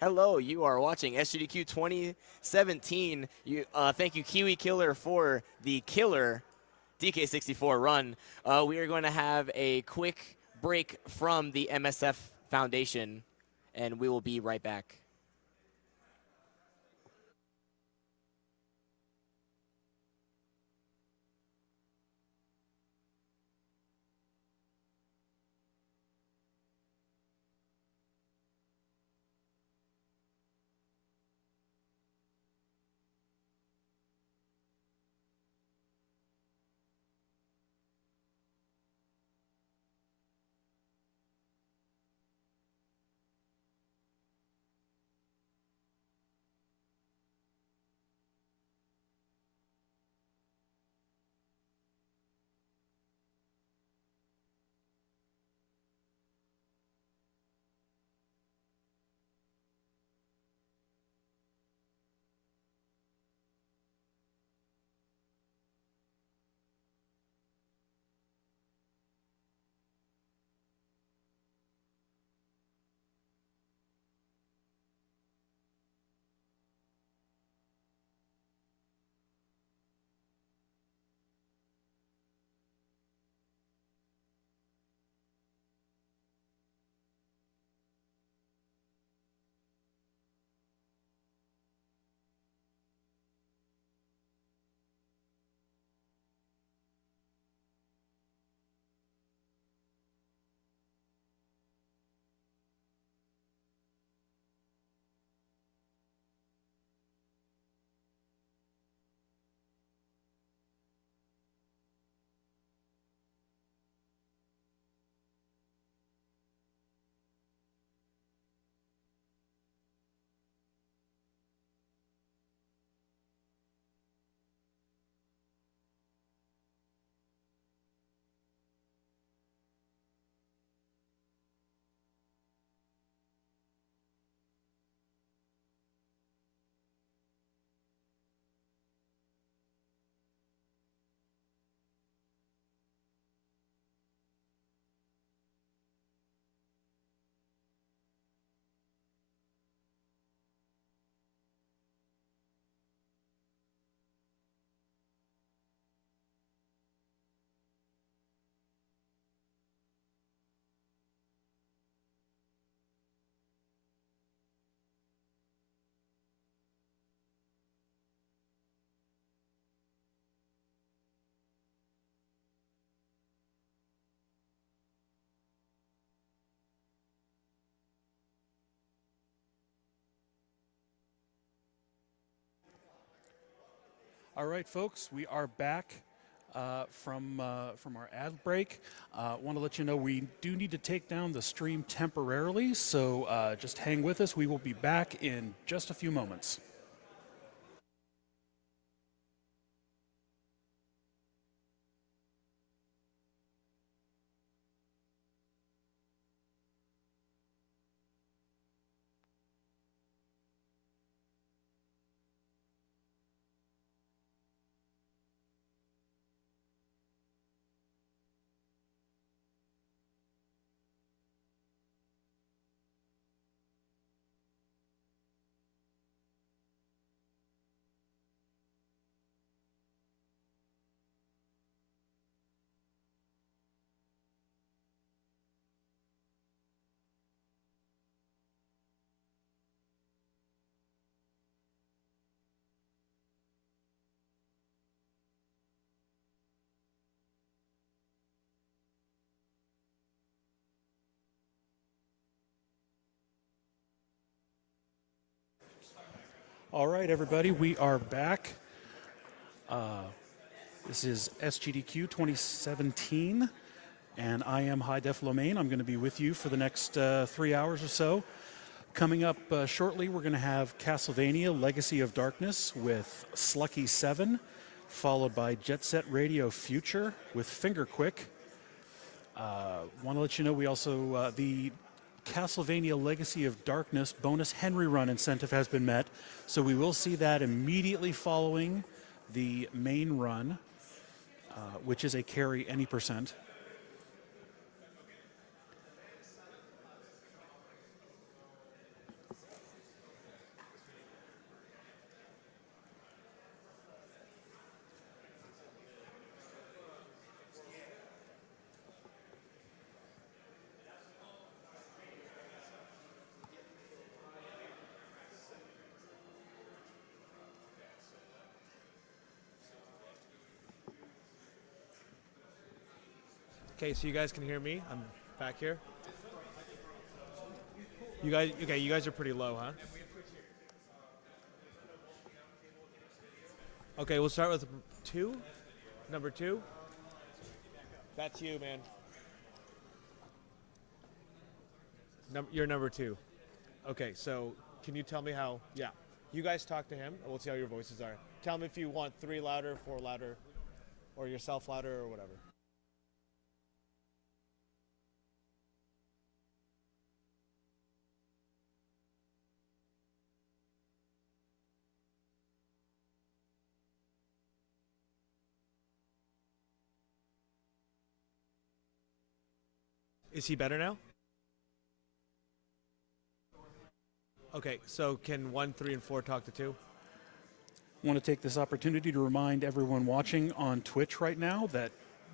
Hello, you are watching SGDQ 2017. Thank you, Kiwi Killer, for the killer DK64 run. We are going to have a quick break from the MSF Foundation, and we will be right back. All right, folks, we are back from our ad break. Want to let you know we do need to take down the stream temporarily, so just hang with us. We will be back in just a few moments. All right, everybody, we are back. This is SGDQ 2017, and I am High Def Lomain. I'm going to be with you for the next 3 hours or so. Coming up shortly, we're going to have Castlevania Legacy of Darkness with SluckySeven, followed by Jet Set Radio Future with Fingerquick. Want to let you know we also, the Castlevania Legacy of Darkness bonus Henry Run incentive has been met, so we will see that immediately following the main run, which is a carry any percent. Okay, so you guys can hear me. I'm back here. You guys are pretty low, huh? Okay, we'll start with 2. Number 2. That's you, man. You're number 2. Okay, so can you tell me how? Yeah. You guys talk to him, and we'll see how your voices are. Tell me if you want 3 louder, 4 louder, or yourself louder, or whatever. Is he better now? Okay, so can 1, 3, and 4 talk to 2? I want to take this opportunity to remind everyone watching on Twitch right now that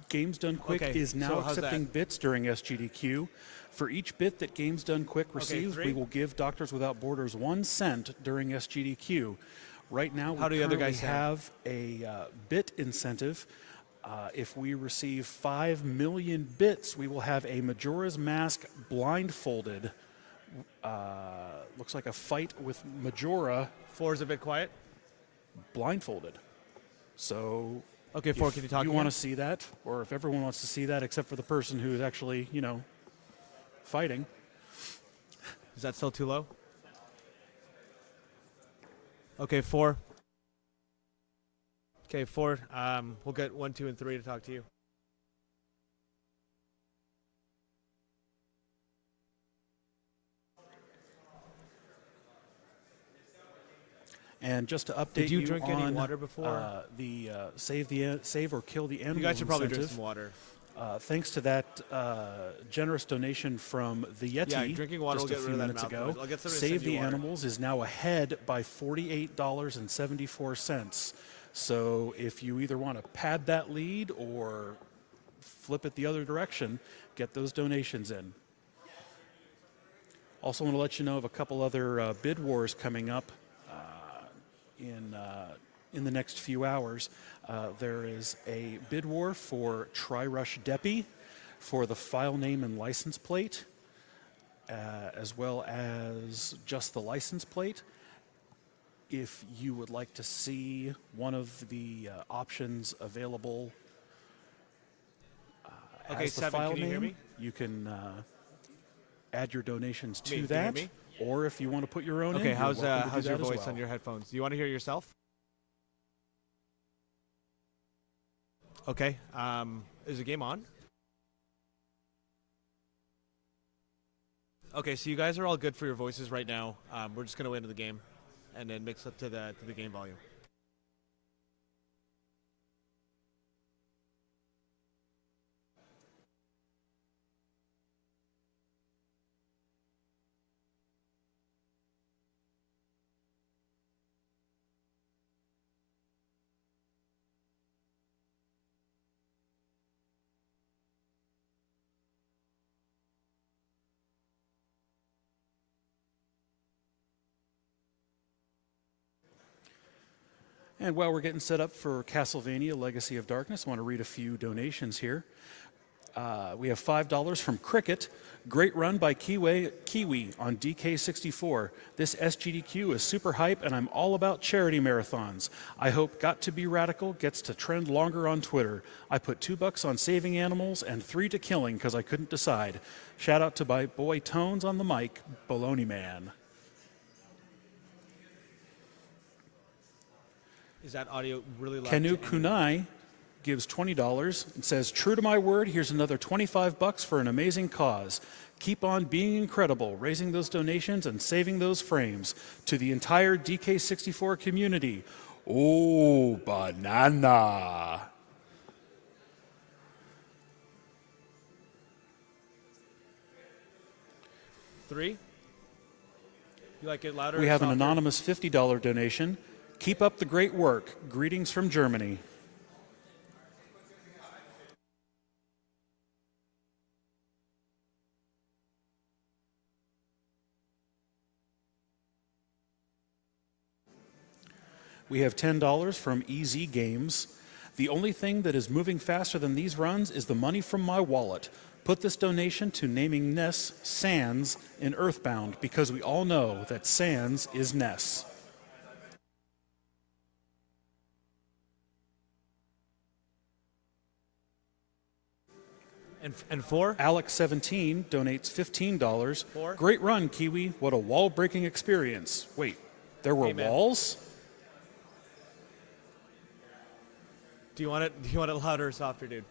Games Done Quick Okay, is now so how's accepting that? bits during SGDQ. For each bit that Games Done Quick receives, 3. we will give Doctors Without Borders 1 cent during SGDQ. Right now, How do we the other currently guys stand? have a bit incentive. If we receive 5 million bits, we will have a Majora's Mask blindfolded. Looks like a fight with Majora 4 is a bit quiet. blindfolded. So, Okay, 4, if can you talk you again? want to see that, or if everyone wants to see that, except for the person who is actually, fighting. Is that still too low? Okay, 4. Okay, 4. We'll get 1, 2, and 3 to talk to you. And just to update Did you drink any on water before? the save or kill the animal You guys should probably drink incentive, some water. thanks to that generous donation from the Yeti Yeah, drinking water just will a get few rid of that minutes mouth ago, noise. I'll get somebody to Save send you the water. Animals is now ahead by $48.74. So if you either want to pad that lead or flip it the other direction, get those donations in. Also want to let you know of a couple other bid wars coming up in the next few hours. There is a bid war for Tri-Rush Depi for the file name and license plate, as well as just the license plate. If you would like to see one of the options available Okay, as the 7, file can you hear name, me? you can add your donations to Me, can you that. hear me? Or if you want to put your own in, Okay, you're how's welcome to do your that as voice well. on your headphones? Do you want to hear yourself? Okay. Is the game on? Okay, so you guys are all good for your voices right now. We're just gonna wait into the game, and then mix up to the game volume. And while we're getting set up for Castlevania Legacy of Darkness, I want to read a few donations here. We have $5 from Cricket. Great run by Kiwi on DK64. This SGDQ is super hype, and I'm all about charity marathons. I hope Got to Be Radical gets to trend longer on Twitter. I put $2 on saving animals and 3 to killing because I couldn't decide. Shout out to my boy Tones on the mic, Baloney Man. Is that audio really loud? Kenu to anyone? Kunai gives $20 and says, "True to my word, here's another $25 for an amazing cause. Keep on being incredible, raising those donations and saving those frames. To the entire DK64 community, oh, banana." Three? You like it louder? We or have an softer? anonymous $50 donation. Keep up the great work. Greetings from Germany. We have $10 from EZ Games. The only thing that is moving faster than these runs is the money from my wallet. Put this donation to naming Ness Sans in Earthbound, because we all know that Sans is Ness. And 4? Alex17 donates $15. 4? Great run, Kiwi. What a wall-breaking experience. Wait, there were walls? Do you want it louder or softer, dude?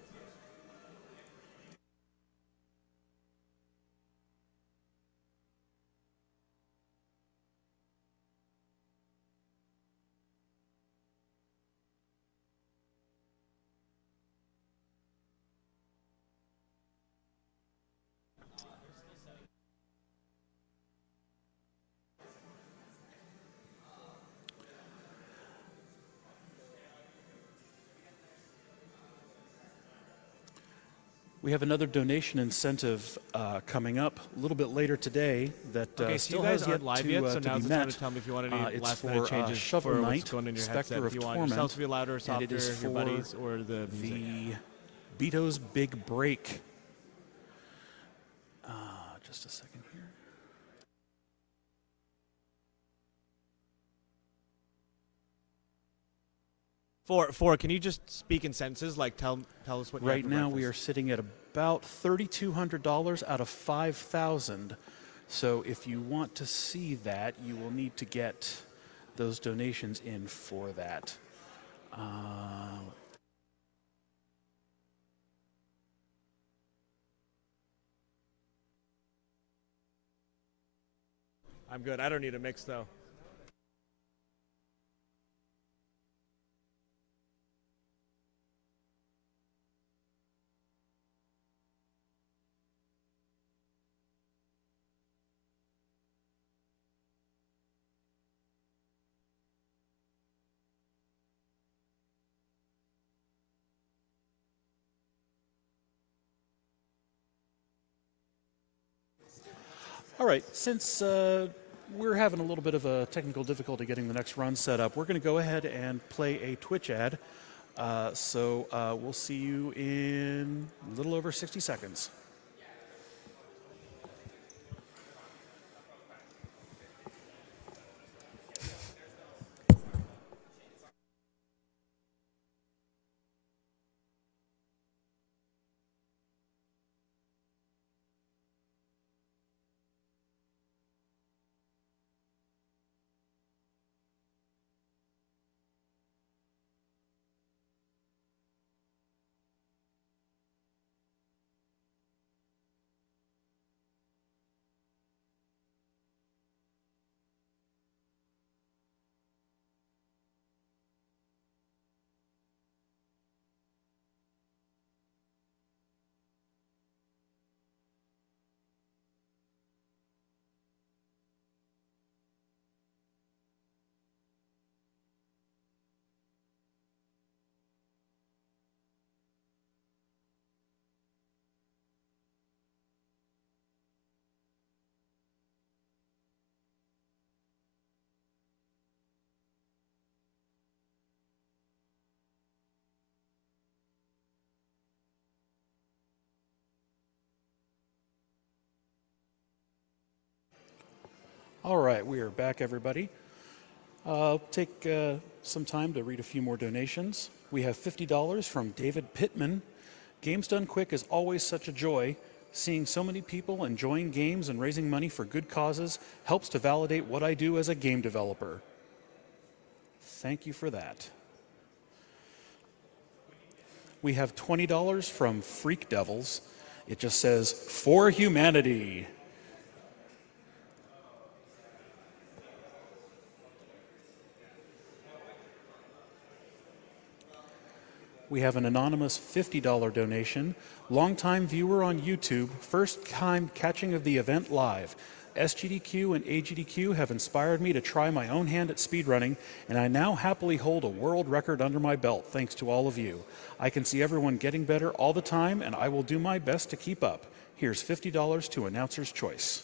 We have another donation incentive coming up a little bit later today that Okay, so still you guys has yet aren't live to, yet, so to now's be the time met. to tell me if you want any It's last for minute changes Shovel for Knight, what's going in your Spectre headset. of If you want Torment, yourself to be louder or softer, and it is your for buddies, or the music. the Beto's Big Break. Just a second here. Four. Can you just speak in sentences? Like tell us what. Right now we are sitting at about $3,200 out of 5,000. So if you want to see that, you will need to get those donations in for that. I'm good. I don't need a mix though. All right, since we're having a little bit of a technical difficulty getting the next run set up, we're going to go ahead and play a Twitch ad. So we'll see you in a little over 60 seconds. All right, we are back, everybody. I'll take some time to read a few more donations. We have $50 from David Pittman. Games Done Quick is always such a joy. Seeing so many people enjoying games and raising money for good causes helps to validate what I do as a game developer. Thank you for that. We have $20 from Freak Devils. It just says, "For humanity." We have an anonymous $50 donation. Longtime viewer on YouTube, first time catching of the event live. SGDQ and AGDQ have inspired me to try my own hand at speedrunning, and I now happily hold a world record under my belt thanks to all of you. I can see everyone getting better all the time, and I will do my best to keep up. Here's $50 to Announcer's Choice.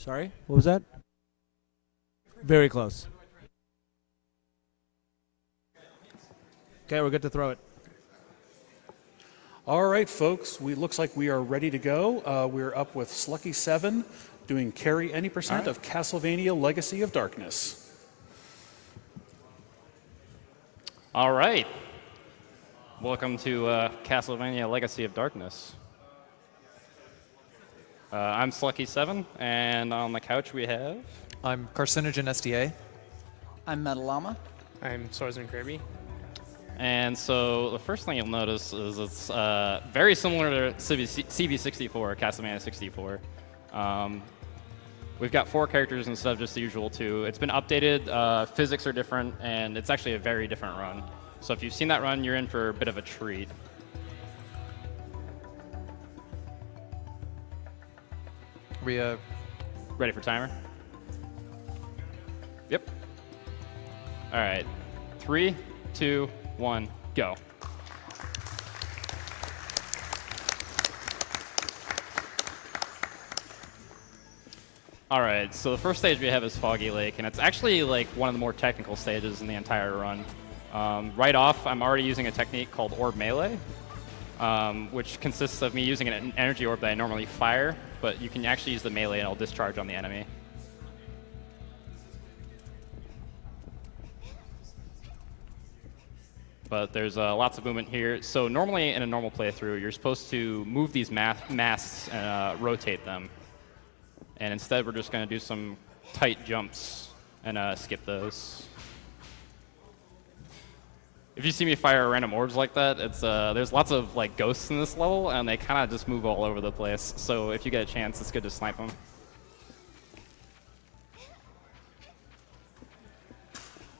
Sorry, what was that? Very close. Okay, we're good to throw it. All right, folks. Looks like we are ready to go. We're up with SluckySeven doing Carry Any Percent of Castlevania Legacy of Darkness. All right. Welcome to Castlevania Legacy of Darkness. I'm SluckySeven, and on the couch we have... I'm Carcinogen SDA. I'm Metalama. I'm Swordsman Kirby. And so the first thing you'll notice is it's very similar to CV64, Castlevania 64. We've got 4 characters instead of just the usual 2. It's been updated, physics are different, and it's actually a very different run. So if you've seen that run, you're in for a bit of a treat. We Ready for timer? Yep. All right. 3, 2, 1, go. All right, so the first stage we have is Foggy Lake, and it's actually like one of the more technical stages in the entire run. Right off, I'm already using a technique called Orb Melee, which consists of me using an energy orb that I normally fire, but you can actually use the melee and it'll discharge on the enemy. But there's lots of movement here. So normally in a normal playthrough, you're supposed to move these masts and rotate them. And instead, we're just going to do some tight jumps and skip those. If you see me fire random orbs like that, it's there's lots of like ghosts in this level, and they kind of just move all over the place. So if you get a chance, it's good to snipe them.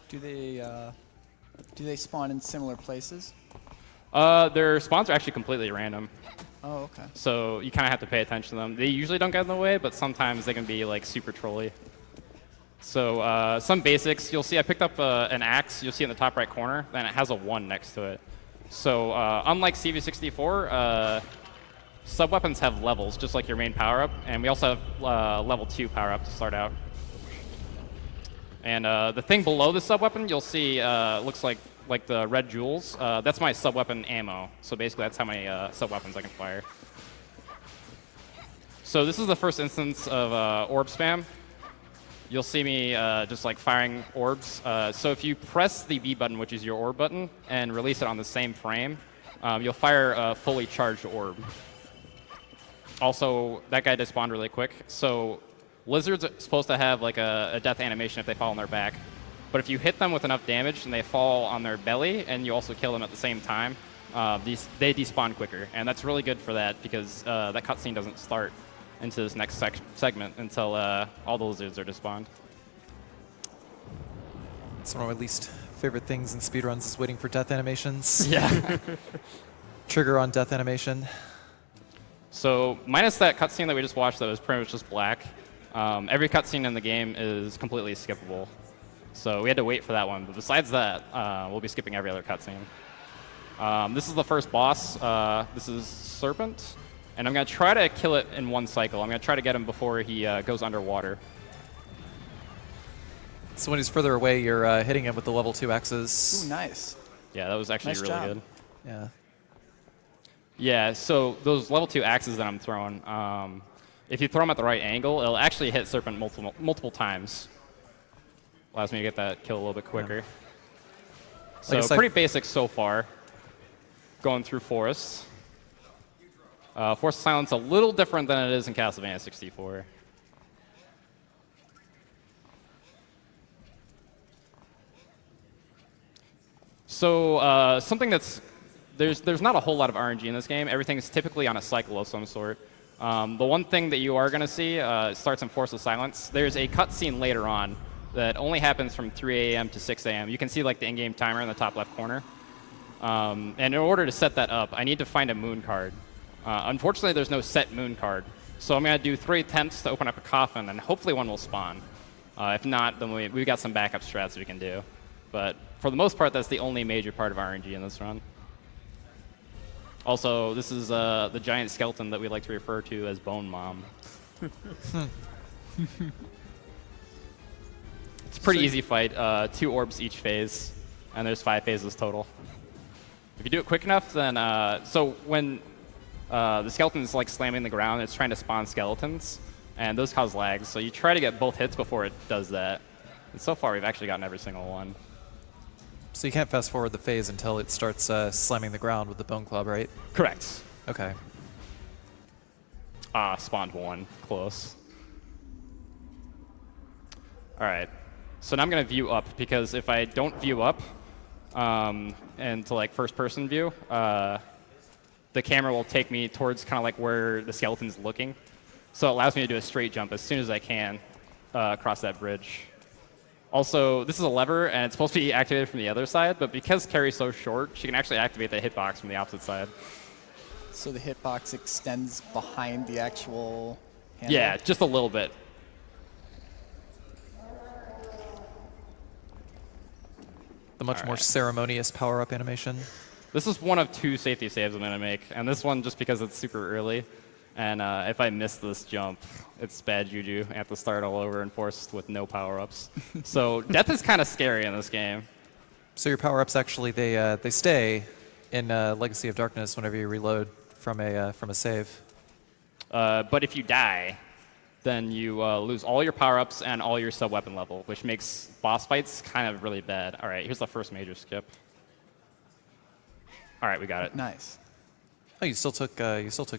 Do they spawn in similar places? Their spawns are actually completely random. Oh, okay. So you kind of have to pay attention to them. They usually don't get in the way, but sometimes they can be like super trolly. So some basics, you'll see I picked up an axe. You'll see in the top right corner, and it has a 1 next to it. So unlike CV64, sub-weapons have levels, just like your main power-up, and we also have level 2 power-up to start out. And the thing below the sub-weapon, you'll see looks like the red jewels. That's my sub-weapon ammo. So basically, that's how many sub-weapons I can fire. So this is the first instance of orb spam. You'll see me just like firing orbs. So if you press the B button, which is your orb button, and release it on the same frame, you'll fire a fully charged orb. Also, that guy just spawned really quick. So lizards are supposed to have like a death animation if they fall on their back. But if you hit them with enough damage and they fall on their belly, and you also kill them at the same time, they despawn quicker. And that's really good for that because that cutscene doesn't start into this next segment until all the lizards are despawned. It's one of my least favorite things in speedruns is waiting for death animations. Yeah. Trigger on death animation. So minus that cutscene that we just watched that was pretty much just black, every cutscene in the game is completely skippable. So we had to wait for that one. But besides that, we'll be skipping every other cutscene. This is the first boss. This is Serpent. And I'm going to try to kill it in one cycle. I'm going to try to get him before he goes underwater. So when he's further away, you're hitting him with the level 2 axes. Ooh, nice. Yeah, that was actually Nice really job. good. Yeah. Yeah, so those level 2 axes that I'm throwing, if you throw them at the right angle, it'll actually hit Serpent multiple times. Allows me to get that kill a little bit quicker. Yeah. So pretty basic so far, going through forests. Forest of Silence a little different than it is in Castlevania 64. So something that's there's not a whole lot of RNG in this game. Everything is typically on a cycle of some sort. The one thing that you are going to see starts in Forest of Silence. There's a cutscene later on that only happens from 3 a.m. to 6 a.m. You can see like the in-game timer in the top left corner. And in order to set that up, I need to find a moon card. Unfortunately, there's no set moon card. So I'm going to do 3 attempts to open up a coffin, and hopefully one will spawn. If not, then we've got some backup strats we can do. But for the most part, that's the only major part of RNG in this run. Also, this is the giant skeleton that we like to refer to as Bone Mom. It's a pretty easy fight. 2 orbs each phase, and there's 5 phases total. If you do it quick enough, then so when the skeleton's like slamming the ground, it's trying to spawn skeletons, and those cause lags. So you try to get both hits before it does that. And so far, we've actually gotten every single one. So you can't fast forward the phase until it starts slamming the ground with the bone club, right? Correct. Okay. Spawned 1. Close. All right. So now I'm going to view up, because if I don't view up and to like first-person view, the camera will take me towards kind of like where the skeleton's looking. So it allows me to do a straight jump as soon as I can across that bridge. Also, this is a lever, and it's supposed to be activated from the other side, but because Carrie's so short, she can actually activate the hitbox from the opposite side. So the hitbox extends behind the actual handle? Yeah, just a little bit. The much more ceremonious power-up animation. This is one of 2 safety saves I'm going to make, and this one just because it's super early. And if I miss this jump, it's bad juju. I have to start all over and forced with no power-ups. So death is kind of scary in this game. So your power-ups actually, they stay in Legacy of Darkness whenever you reload from a save. But if you die, then you lose all your power-ups and all your sub-weapon level, which makes boss fights kind of really bad. All right, here's the first major skip. All right, we got it. Nice. Oh, you still took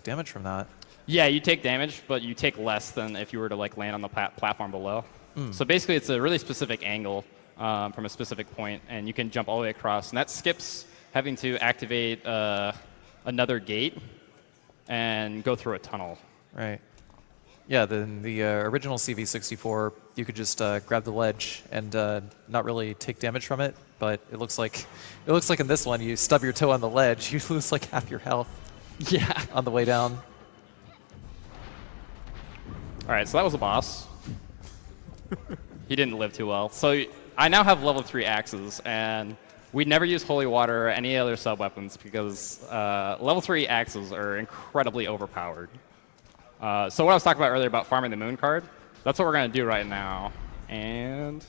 damage from that. Yeah, you take damage, but you take less than if you were to like land on the platform below. So basically, it's a really specific angle from a specific point, and you can jump all the way across. And that skips having to activate another gate and go through a tunnel. Right. Yeah, the original CV64, you could just grab the ledge and not really take damage from it. But it looks like in this one, you stub your toe on the ledge, you lose like half your health. Yeah. On the way down. All right, so that was a boss. He didn't live too well. So I now have level 3 axes, and we never use holy water or any other sub-weapons because level 3 axes are incredibly overpowered. So what I was talking about earlier about farming the moon card, that's what we're going to do right now. And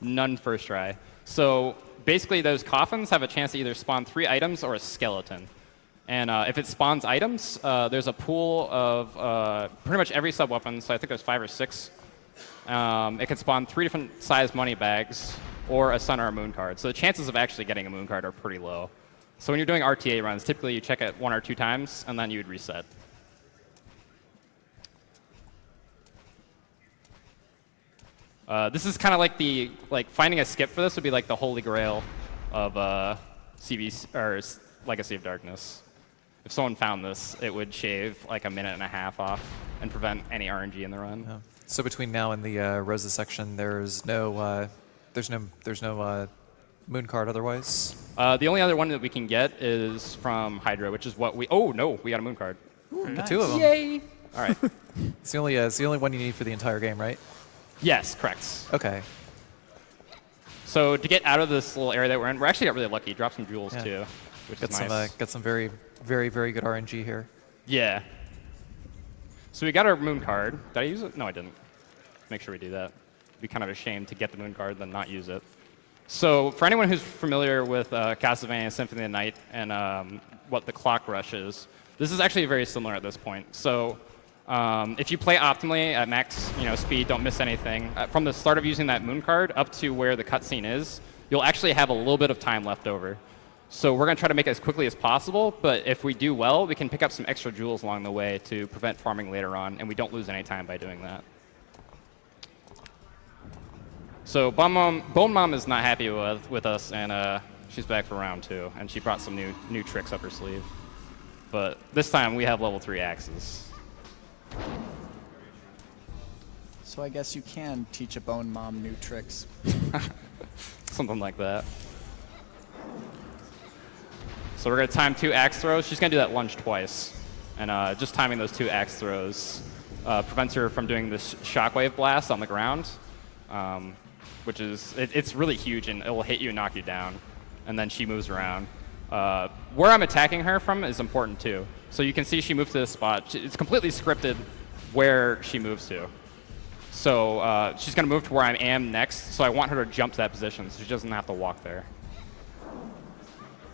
none first try. So basically, those coffins have a chance to either spawn 3 items or a skeleton. And if it spawns items, there's a pool of pretty much every sub-weapon, so I think there's 5 or 6. It can spawn 3 different size money bags or a sun or a moon card. So the chances of actually getting a moon card are pretty low. So when you're doing RTA runs, typically you check it 1 or 2 times, and then you would reset. This is kind of like finding a skip for this would be like the holy grail of Legacy of Darkness. If someone found this, it would shave like 1.5 minutes off and prevent any RNG in the run. Yeah. So between now and the Rosa section, there's no moon card otherwise. The only other one that we can get is from Hydra, which is what we. Oh no, we got a moon card. Ooh, nice. 2 of them. Yay! All right. It's the only one you need for the entire game, right? Yes, correct. Okay. So to get out of this little area that we're in, we actually got really lucky. Dropped some jewels Yeah. too, which is nice. Got some very, very, very good RNG here. Yeah. So we got our moon card. Did I use it? No, I didn't. Make sure we do that. It'd be kind of a shame to get the moon card and then not use it. So for anyone who's familiar with Castlevania Symphony of the Night and what the clock rush is, this is actually very similar at this point. So if you play optimally at max speed, don't miss anything, from the start of using that moon card up to where the cutscene is, you'll actually have a little bit of time left over. So we're going to try to make it as quickly as possible, but if we do well, we can pick up some extra jewels along the way to prevent farming later on, and we don't lose any time by doing that. So Bone Mom is not happy with us, and she's back for round 2, and she brought some new tricks up her sleeve. But this time we have level 3 axes. So I guess you can teach a Bone Mom new tricks. Something like that. So we're going to time 2 axe throws. She's going to do that lunge twice. And just timing those 2 axe throws prevents her from doing this shockwave blast on the ground, which is, it's really huge, and it will hit you and knock you down. And then she moves around. Where I'm attacking her from is important, too. So you can see she moved to this spot. It's completely scripted where she moves to. So she's going to move to where I am next, so I want her to jump to that position so she doesn't have to walk there.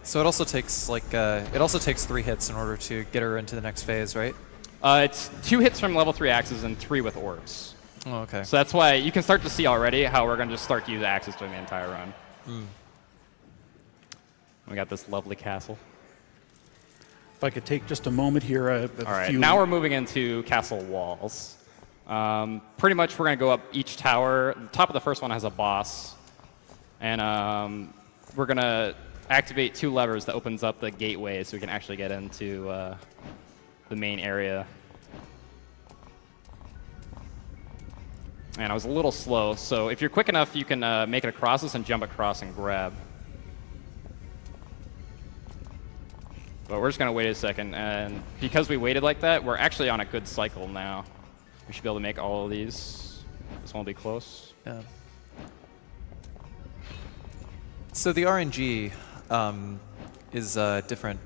So it also takes like it also takes 3 hits in order to get her into the next phase, right? It's 2 hits from level 3 axes and 3 with orbs. Oh, okay. So that's why you can start to see already how we're going to just start to use axes during the entire run. We got this lovely castle. If I could take just a moment here. All right, now we're moving into castle walls. Pretty much we're going to go up each tower. The top of the first one has a boss. And we're going to activate 2 levers that opens up the gateway so we can actually get into the main area. And I was a little slow, so if you're quick enough, you can make it across this and jump across and grab. But we're just going to wait a second, and because we waited like that, we're actually on a good cycle now. We should be able to make all of these. This one will be close. Yeah. So the RNG is different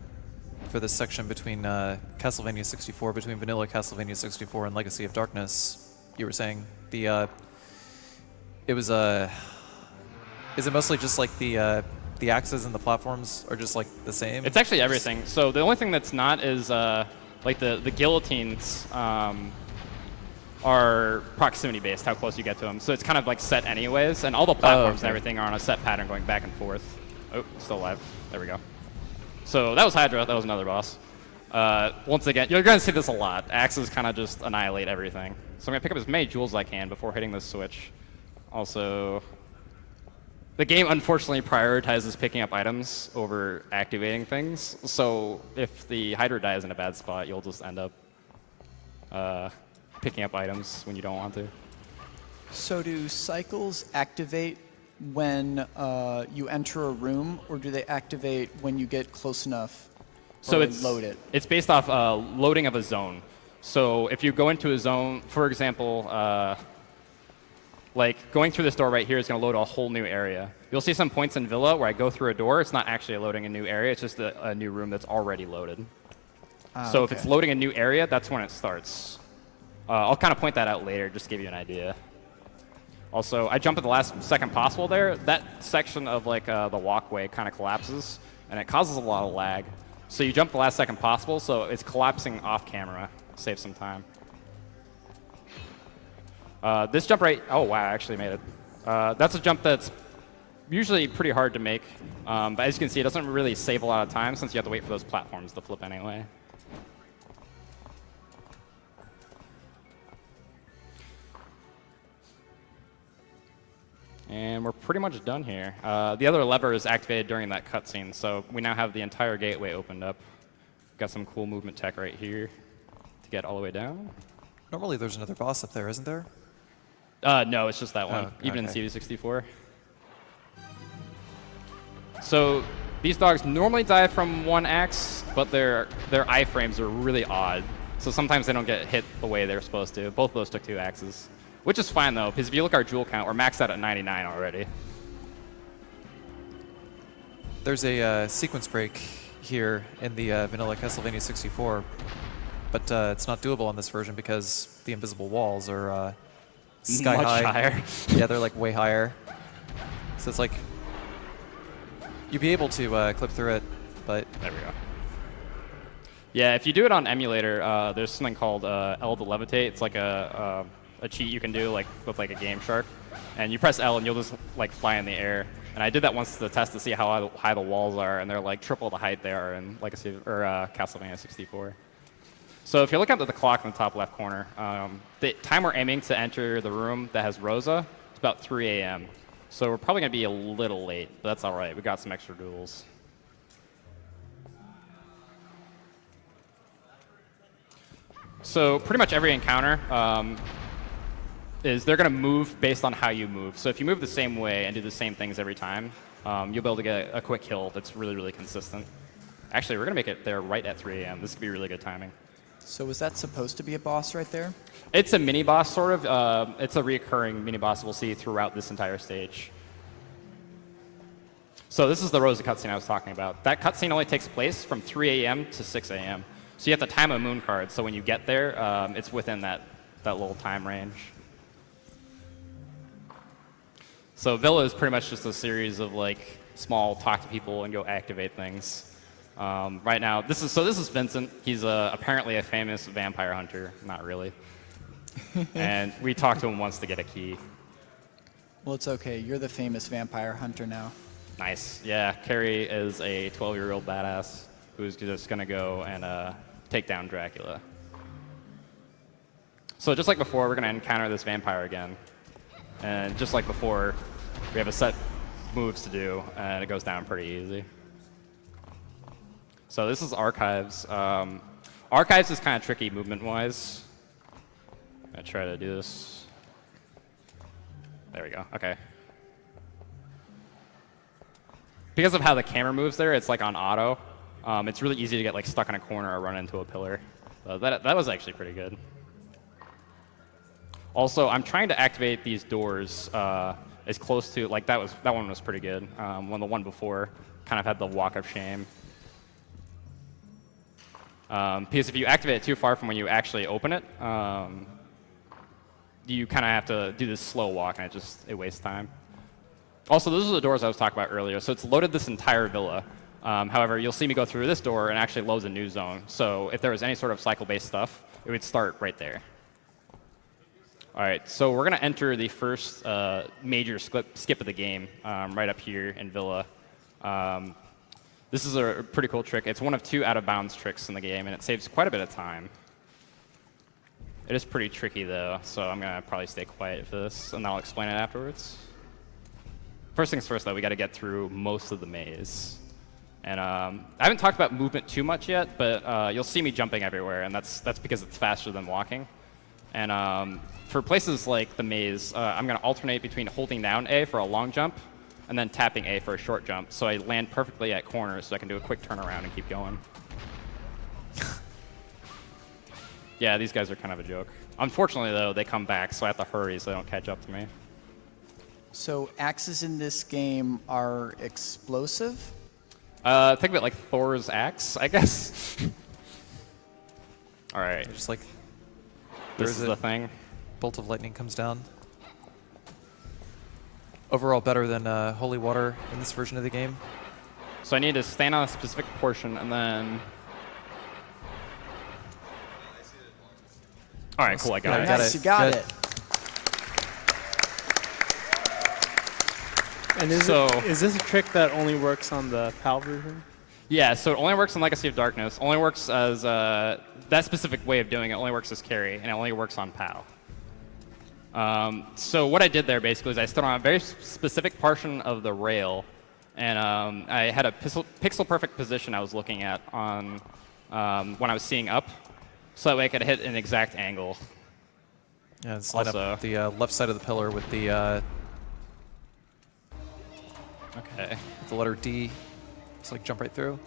for this section between Castlevania 64, between vanilla Castlevania 64 and Legacy of Darkness. You were saying the it was is it mostly just like the axes and the platforms are just like the same? It's actually everything. So the only thing that's not is like the guillotines are proximity based, how close you get to them. So it's kind of like set anyways, and all the platforms and everything are on a set pattern going back and forth. Oh, still alive. There we go. So that was Hydra. That was another boss. Once again, you're going to see this a lot. Axes kind of just annihilate everything. So I'm going to pick up as many jewels as I can before hitting this switch. Also, the game unfortunately prioritizes picking up items over activating things. So if the Hydra dies in a bad spot, you'll just end up picking up items when you don't want to. So do cycles activate when you enter a room, or do they activate when you get close enough? So load it. It's based off loading of a zone. So if you go into a zone, for example, like going through this door right here is going to load a whole new area. You'll see some points in Villa where I go through a door. It's not actually loading a new area. It's just a new room that's already loaded. So if it's loading a new area, that's when it starts. I'll kind of point that out later, just to give you an idea. Also, I jump at the last second possible there. That section of like the walkway kind of collapses, and it causes a lot of lag. So you jump the last second possible, so it's collapsing off camera. Save some time. This jump right, oh wow, I actually made it. That's a jump that's usually pretty hard to make, but as you can see, it doesn't really save a lot of time since you have to wait for those platforms to flip anyway. And we're pretty much done here. The other lever is activated during that cutscene, so we now have the entire gateway opened up. Got some cool movement tech right here to get all the way down. Normally there's another boss up there, isn't there? No, it's just that one, even okay. in CV64. So these dogs normally die from one axe, but their iframes are really odd. So sometimes they don't get hit the way they're supposed to. Both of those took 2 axes. Which is fine, though, because if you look at our jewel count, we're maxed out at 99 already. There's a sequence break here in the vanilla Castlevania 64, but it's not doable on this version because the invisible walls are sky Much high. higher. Yeah, they're like way higher. So it's like you'd be able to clip through it, but There we go. Yeah, if you do it on emulator, there's something called L to levitate. It's like a cheat you can do, like with like a Game Shark, and you press L and you'll just like fly in the air. And I did that once to test to see how high the walls are, and they're like triple the height they are in Legacy or Castlevania 64. So if you look up at the clock in the top left corner, the time we're aiming to enter the room that has Rosa is about 3 a.m. So we're probably going to be a little late, but that's all right. We got some extra duels. So pretty much every encounter is they're going to move based on how you move. So if you move the same way and do the same things every time, you'll be able to get a quick kill that's really, really consistent. Actually, we're going to make it there right at 3 a.m. This could be really good timing. So was that supposed to be a boss right there? It's a mini-boss, sort of. It's a recurring mini-boss we'll see throughout this entire stage. So this is the Rosa cutscene I was talking about. That cutscene only takes place from 3 a.m. to 6 a.m. So you have to time a moon card, so when you get there, it's within that little time range. So Villa is pretty much just a series of like small talk to people and go activate things. Right now, this is Vincent. He's apparently a famous vampire hunter. Not really. And we talked to him once to get a key. Well, it's okay. You're the famous vampire hunter now. Nice. Yeah, Carrie is a 12-year-old badass who's just going to go and take down Dracula. So just like before, we're going to encounter this vampire again. And just like before, we have a set moves to do, and it goes down pretty easy. So this is Archives. Archives is kind of tricky movement-wise. I try to do this. There we go. Okay. Because of how the camera moves there, it's like on auto. It's really easy to get like stuck in a corner or run into a pillar. That was actually pretty good. Also, I'm trying to activate these doors as close to like that one was pretty good. When the one before kind of had the walk of shame. Because if you activate it too far from when you actually open it, you kind of have to do this slow walk, and it wastes time. Also, those are the doors I was talking about earlier. So it's loaded this entire villa. However, you'll see me go through this door and actually loads a new zone. So if there was any sort of cycle-based stuff, it would start right there. All right, so we're going to enter the first major skip of the game right up here in Villa. This is a pretty cool trick. It's one of 2 out-of-bounds tricks in the game, and it saves quite a bit of time. It is pretty tricky, though, so I'm going to probably stay quiet for this, and I'll explain it afterwards. First things first, though, we got to get through most of the maze. And I haven't talked about movement too much yet, but you'll see me jumping everywhere, and that's because it's faster than walking. And for places like the maze, I'm going to alternate between holding down A for a long jump and then tapping A for a short jump, so I land perfectly at corners so I can do a quick turnaround and keep going. Yeah, these guys are kind of a joke. Unfortunately, though, they come back, so I have to hurry so they don't catch up to me. So axes in this game are explosive? Think of it like Thor's axe, I guess. All right. Just like This is the thing. bolt of lightning comes down. Overall, better than Holy Water in this version of the game. So I need to stand on a specific portion and then... All right, cool, I got it. Nice, you got it. And is this a trick that only works on the PAL version? Yeah, so it only works in Legacy of Darkness. Only works as that specific way of doing it only works as carry, and it only works on PAL. So what I did there basically is I stood on a very specific portion of the rail, and I had a pixel perfect position I was looking at on when I was seeing up, so that way I could hit an exact angle. Yeah, it's line Also- up the left side of the pillar with the Okay. letter D. Just like jump right through.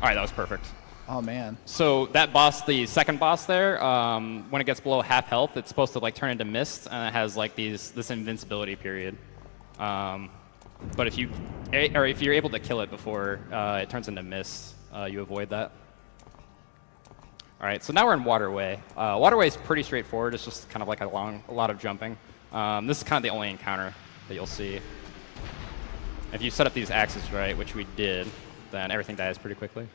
All right, that was perfect. Oh, man. So that boss, the second boss there, when it gets below half health, it's supposed to like turn into mist, and it has like this invincibility period. But if you're able to kill it before it turns into mist, you avoid that. All right, so now we're in Waterway. Waterway is pretty straightforward. It's just kind of like a lot of jumping. This is kind of the only encounter that you'll see. If you set up these axes right, which we did, then everything dies pretty quickly.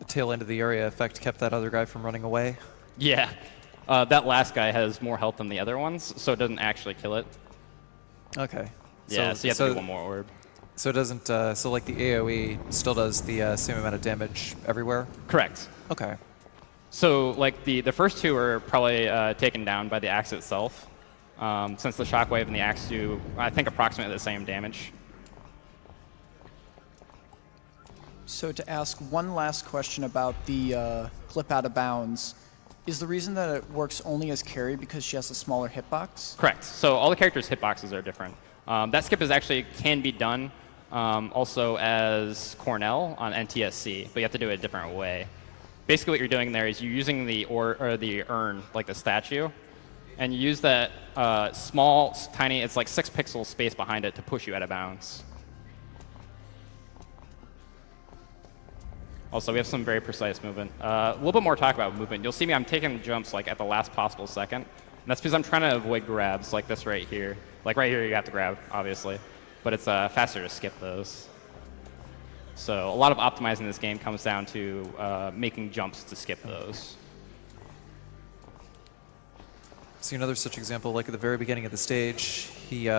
The tail end of the area effect kept that other guy from running away. Yeah, that last guy has more health than the other ones, so it doesn't actually kill it. Okay. Yeah, so you have to do one more orb. So it doesn't. So like the AOE still does the same amount of damage everywhere. Correct. Okay. So like the first 2 are probably taken down by the axe itself, since the shockwave and the axe do, I think, approximately the same damage. So to ask one last question about the clip out of bounds, is the reason that it works only as carry because she has a smaller hitbox? Correct. So all the characters' hitboxes are different. That skip can be done also as Cornell on NTSC, but you have to do it a different way. Basically, what you're doing there is you're using the urn, like the statue, and you use that small, tiny, it's like 6 pixel space behind it to push you out of bounds. Also, we have some very precise movement. A little bit more talk about movement. You'll see me, I'm taking jumps like at the last possible second, And that's because I'm trying to avoid grabs like this right here. Like right here, you have to grab, obviously. But it's faster to skip those. So a lot of optimizing this game comes down to making jumps to skip those. See another such example, like at the very beginning of the stage, he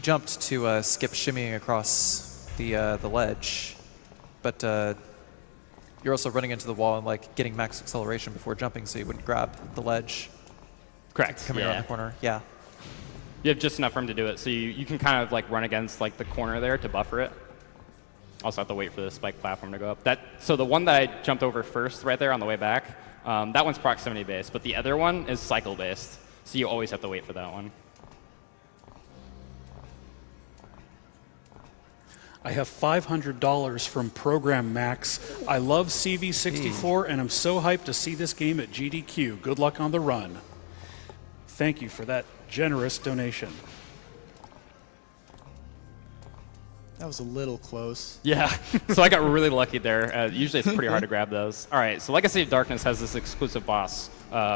jumped to skip shimmying across the ledge, but you're also running into the wall and like getting max acceleration before jumping, so you wouldn't grab the ledge. Correct. Coming around the corner, yeah. You have just enough room to do it, so you can kind of like run against like the corner there to buffer it. Also have to wait for the spike platform to go up. So the one that I jumped over first right there on the way back, that one's proximity based, but the other one is cycle based, so you always have to wait for that one. I have $500 from Program Max. I love CV64, and I'm so hyped to see this game at GDQ. Good luck on the run. Thank you for that generous donation. That was a little close. Yeah, so I got really lucky there. Usually it's pretty hard to grab those. All right, so Legacy of Darkness has this exclusive boss,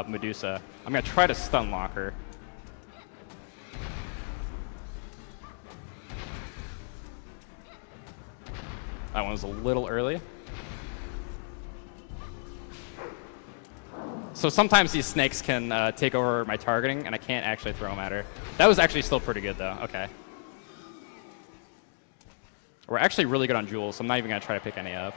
Medusa. I'm going to try to stun lock her. That one was a little early. So sometimes these snakes can take over my targeting, and I can't actually throw them at her. That was actually still pretty good, though. Okay. We're actually really good on jewels, so I'm not even going to try to pick any up.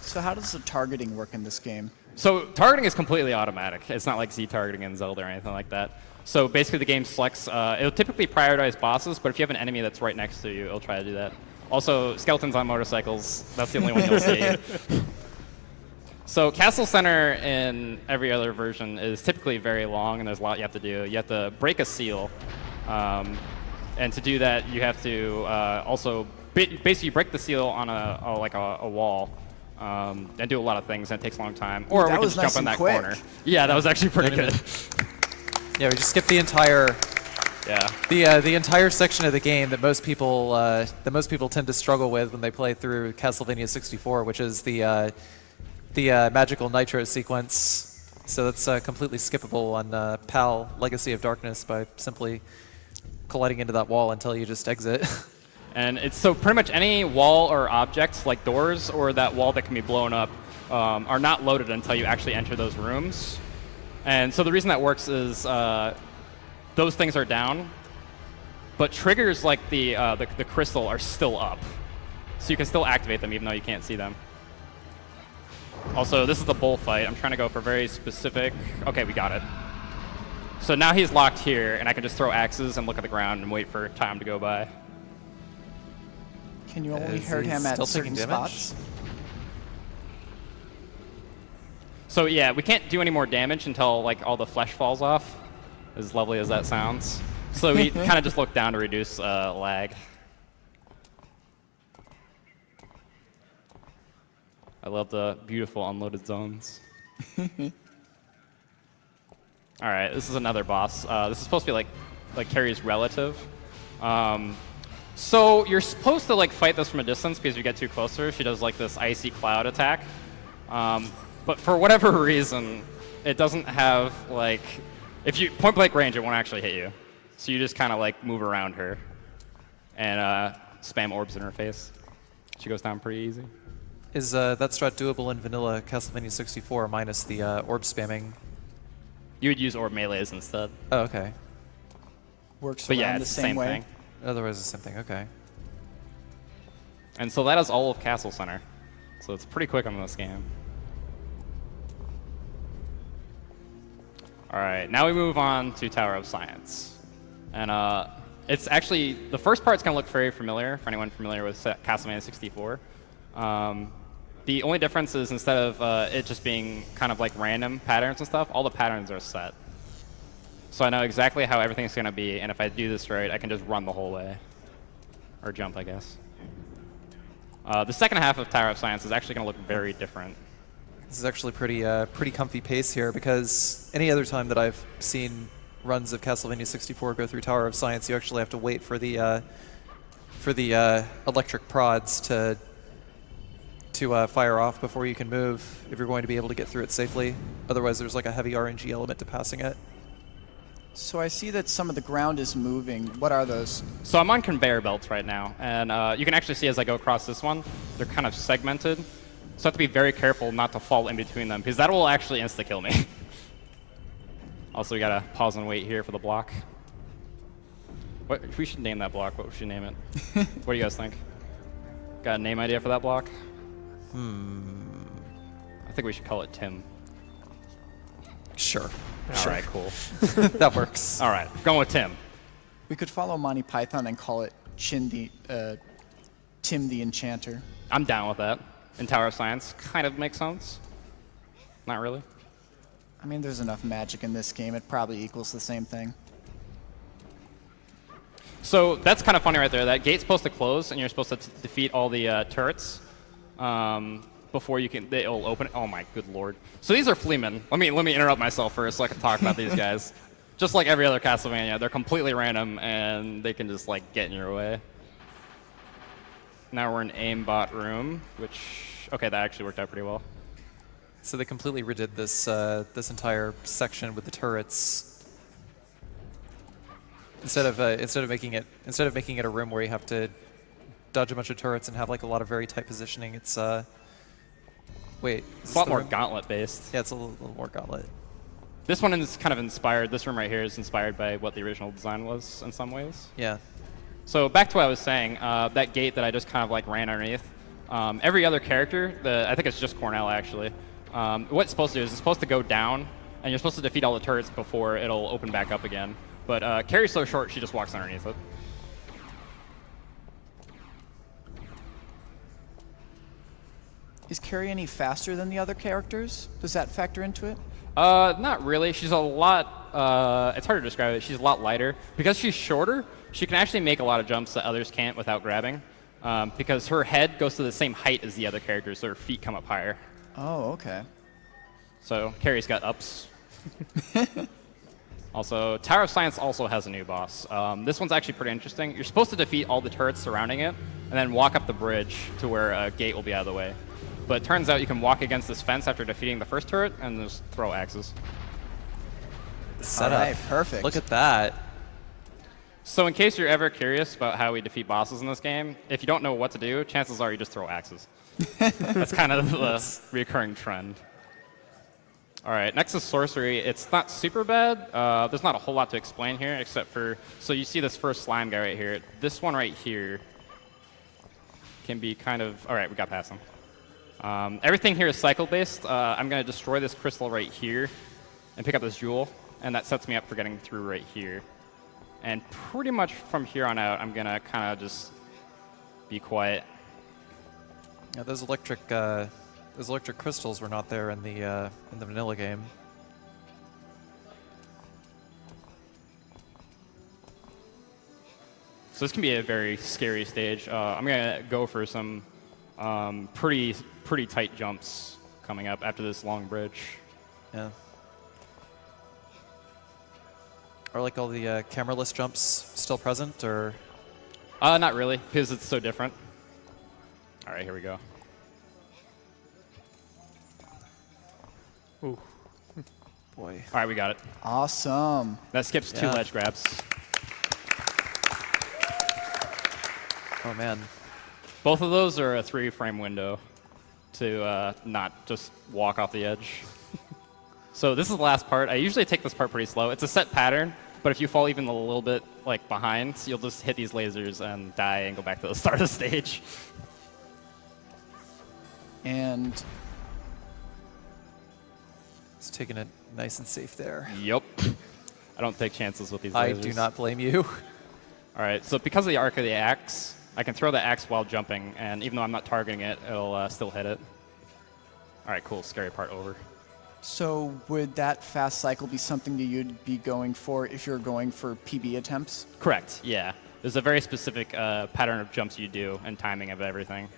So how does the targeting work in this game? So targeting is completely automatic. It's not like Z targeting in Zelda or anything like that. So basically the game selects, it'll typically prioritize bosses, but if you have an enemy that's right next to you, it'll try to do that. Also, skeletons on motorcycles, that's the only one you'll see. So Castle Center in every other version is typically very long, and there's a lot you have to do. You have to break a seal, and to do that, you have to also basically break the seal on a wall, and do a lot of things, and it takes a long time. Or we can just jump in that corner. Yeah, that was actually pretty good. Yeah, we just skipped the entire. Yeah. The entire section of the game that most people tend to struggle with when they play through Castlevania 64, which is the magical nitro sequence. So that's completely skippable on PAL Legacy of Darkness by simply colliding into that wall until you just exit. And it's so pretty much any wall or object, like doors or that wall that can be blown up, are not loaded until you actually enter those rooms. And so the reason that works is those things are down, but triggers like the crystal are still up. So you can still activate them even though you can't see them. Also, this is the bullfight. I'm trying to go for very specific. Okay, we got it. So now he's locked here, and I can just throw axes and look at the ground and wait for time to go by. Can you only hurt him at certain spots? So yeah, we can't do any more damage until like all the flesh falls off, as lovely as that sounds. So we kind of just look down to reduce lag. I love the beautiful unloaded zones. All right, this is another boss. This is supposed to be like Carrie's relative. So you're supposed to like fight this from a distance because if you get too closer, she does like this icy cloud attack. But for whatever reason, it doesn't have like, if you point blank range, it won't actually hit you. So you just kind of like move around her and spam orbs in her face. She goes down pretty easy. Is that strat doable in vanilla Castlevania 64 minus the orb spamming? You would use orb melees instead. Oh, okay. Works But yeah, around it's the same way. thing. Otherwise, the same thing. Okay. And so that is all of Castle Center. So it's pretty quick on this game. All right, now we move on to Tower of Science. And it's actually, the first part's going to look very familiar for anyone familiar with Castlevania 64. The only difference is instead of it just being kind of like random patterns and stuff, all the patterns are set. So I know exactly how everything's going to be, and if I do this right, I can just run the whole way. Or jump, I guess. The second half of Tower of Science is actually going to look very different. This is actually pretty comfy pace here, because any other time that I've seen runs of Castlevania 64 go through Tower of Science, you actually have to wait for the for the electric prods to fire off before you can move if you're going to be able to get through it safely. Otherwise, there's like a heavy RNG element to passing it. So I see that some of the ground is moving. What are those? So I'm on conveyor belts right now, and you can actually see as I go across this one, they're kind of segmented. So I have to be very careful not to fall in between them, because that will actually insta-kill me. Also, we gotta pause and wait here for the block. What, if we should name that block, what should we name it? What do you guys think? Got a name idea for that block? I think we should call it Tim. Sure. All right, cool. That works. All right, going with Tim. We could follow Monty Python and call it Tim the Enchanter. I'm down with that. And Tower of Science kind of makes sense. Not really. I mean, there's enough magic in this game. It probably equals the same thing. So that's kind of funny right there. That gate's supposed to close, and you're supposed to defeat all the turrets before it'll open it. Oh my good lord. So these are fleamen. Let me interrupt myself first so I can talk about these guys. Just like every other Castlevania, they're completely random, and they can just like get in your way. Now we're in aimbot room, which, okay, that actually worked out pretty well. So they completely redid this this entire section with the turrets. Instead of making it a room where you have to dodge a bunch of turrets and have like a lot of very tight positioning, it's wait. It's a lot more gauntlet based. Yeah, it's a little more gauntlet. This one is kind of inspired. This room right here is inspired by what the original design was in some ways. Yeah. So back to what I was saying, that gate that I just kind of like ran underneath. Every other character, I think it's just Cornell actually. What it's supposed to do is it's supposed to go down, and you're supposed to defeat all the turrets before it'll open back up again. But Carrie's so short, she just walks underneath it. Is Carrie any faster than the other characters? Does that factor into it? Not really. She's a lot, it's hard to describe it. She's a lot lighter. Because she's shorter, she can actually make a lot of jumps that others can't without grabbing. Because her head goes to the same height as the other characters, so her feet come up higher. Oh, okay. So Carrie's got ups. Also, Tower of Science also has a new boss. This one's actually pretty interesting. You're supposed to defeat all the turrets surrounding it, and then walk up the bridge to where a gate will be out of the way. But it turns out you can walk against this fence after defeating the first turret and just throw axes. The setup. All right, perfect. Look at that. So in case you're ever curious about how we defeat bosses in this game, if you don't know what to do, chances are you just throw axes. That's kind of the recurring trend. All right, next is sorcery. It's not super bad. There's not a whole lot to explain here except for, so you see this first slime guy right here. This one right here can be kind of, all right, we got past him. Everything here is cycle-based. I'm going to destroy this crystal right here and pick up this jewel, and that sets me up for getting through right here. And pretty much from here on out, I'm going to kind of just be quiet. Yeah, those electric crystals were not there in the vanilla game. So this can be a very scary stage. I'm going to go for some pretty tight jumps coming up after this long bridge. Yeah. Are like all the cameraless jumps still present, or? Not really, because it's so different. All right, here we go. Ooh. Boy. All right, we got it. Awesome. That skips 2 Yeah. ledge grabs. Oh man. Both of those are a 3-frame window to not just walk off the edge. So this is the last part. I usually take this part pretty slow. It's a set pattern, but if you fall even a little bit like behind, you'll just hit these lasers and die and go back to the start of the stage. And It's taking it nice and safe there. Yep. I don't take chances with these lasers. I do not blame you. All right, so because of the arc of the axe, I can throw the axe while jumping, and even though I'm not targeting it, it'll still hit it. All right, cool. Scary part over. so would that fast cycle be something that you'd be going for if you're going for PB attempts? Correct, yeah. There's a very specific pattern of jumps you do and timing of everything.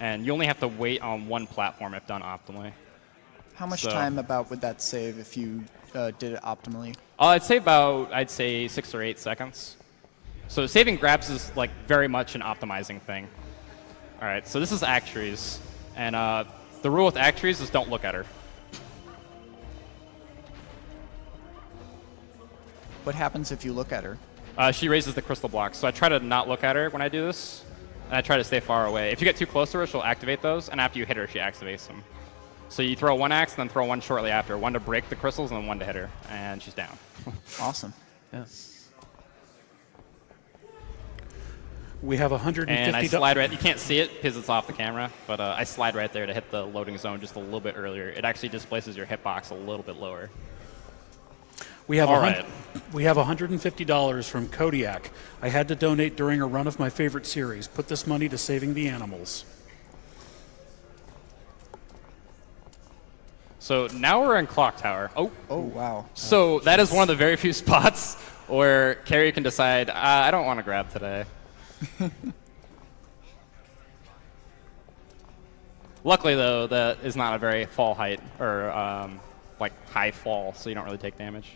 And you only have to wait on one platform if done optimally. How much So- time about would that save if you did it optimally? I'd say 6 or 8 seconds. So saving grabs is like very much an optimizing thing. All right, so this is Actries, and the rule with Actries is don't look at her. What happens if you look at her? She raises the crystal blocks, so I try to not look at her when I do this, and I try to stay far away. If you get too close to her, she'll activate those, and after you hit her, she activates them. So you throw one axe, and then throw one shortly after, one to break the crystals, and then one to hit her, and she's down. Awesome. Yeah. We have 150. And I slide right. You can't see it because it's off the camera, but I slide right there to hit the loading zone just a little bit earlier. It actually displaces your hitbox a little bit lower. We have All right. We have $150 from Kodiak. I had to donate during a run of my favorite series. Put this money to saving the animals. So now we're in Clock Tower. Oh. Oh, wow. So that is one of the very few spots where Carrie can decide, I don't want to grab today. Luckily, though, that is not a very fall height or like high fall, so you don't really take damage.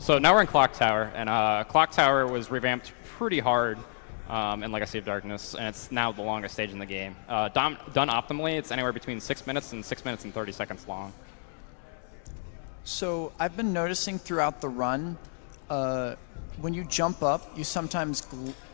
So now we're in Clock Tower, and Clock Tower was revamped pretty hard in Legacy of Darkness, and it's now the longest stage in the game. Done optimally, it's anywhere between 6 minutes and 6 minutes and 30 seconds long. So I've been noticing throughout the run, when you jump up, you sometimes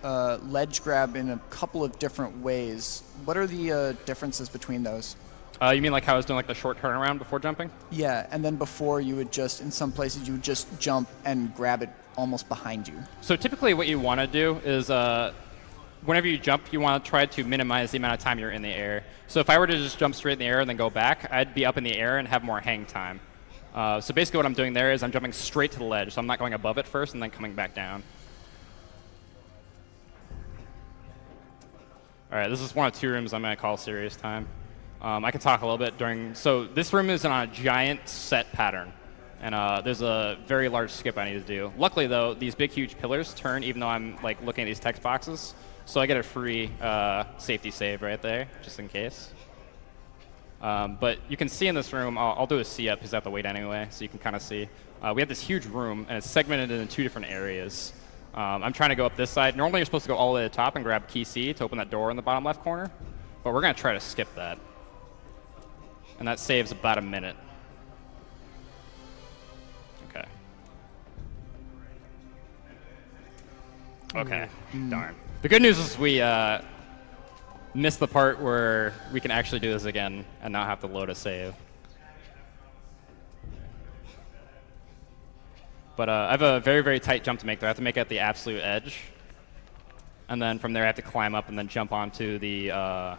ledge grab in a couple of different ways. What are the differences between those? You mean like how I was doing like the short turnaround before jumping? Yeah, and then before you would just, in some places, you would just jump and grab it almost behind you. So typically what you want to do is whenever you jump, you want to try to minimize the amount of time you're in the air. So if I were to just jump straight in the air and then go back, I'd be up in the air and have more hang time. So basically what I'm doing there is I'm jumping straight to the ledge, so I'm not going above it first and then coming back down. All right, this is one of two rooms I'm going to call serious time. I can talk a little bit during... So this room is on a giant set pattern, and there's a very large skip I need to do. Luckily, though, these big, huge pillars turn even though I'm like looking at these text boxes, so I get a free safety save right there, just in case. But you can see in this room, I'll do a C-up because I have to wait anyway, so you can kind of see. We have this huge room, and it's segmented into two different areas. I'm trying to go up this side. Normally, you're supposed to go all the way to the top and grab key C to open that door in the bottom left corner, but we're going to try to skip that. And that saves about a minute. Okay. Okay, darn. The good news is we missed the part where we can actually do this again and not have to load a save. But I have a very, very tight jump to make there. I have to make it at the absolute edge. And then from there, I have to climb up and then jump onto the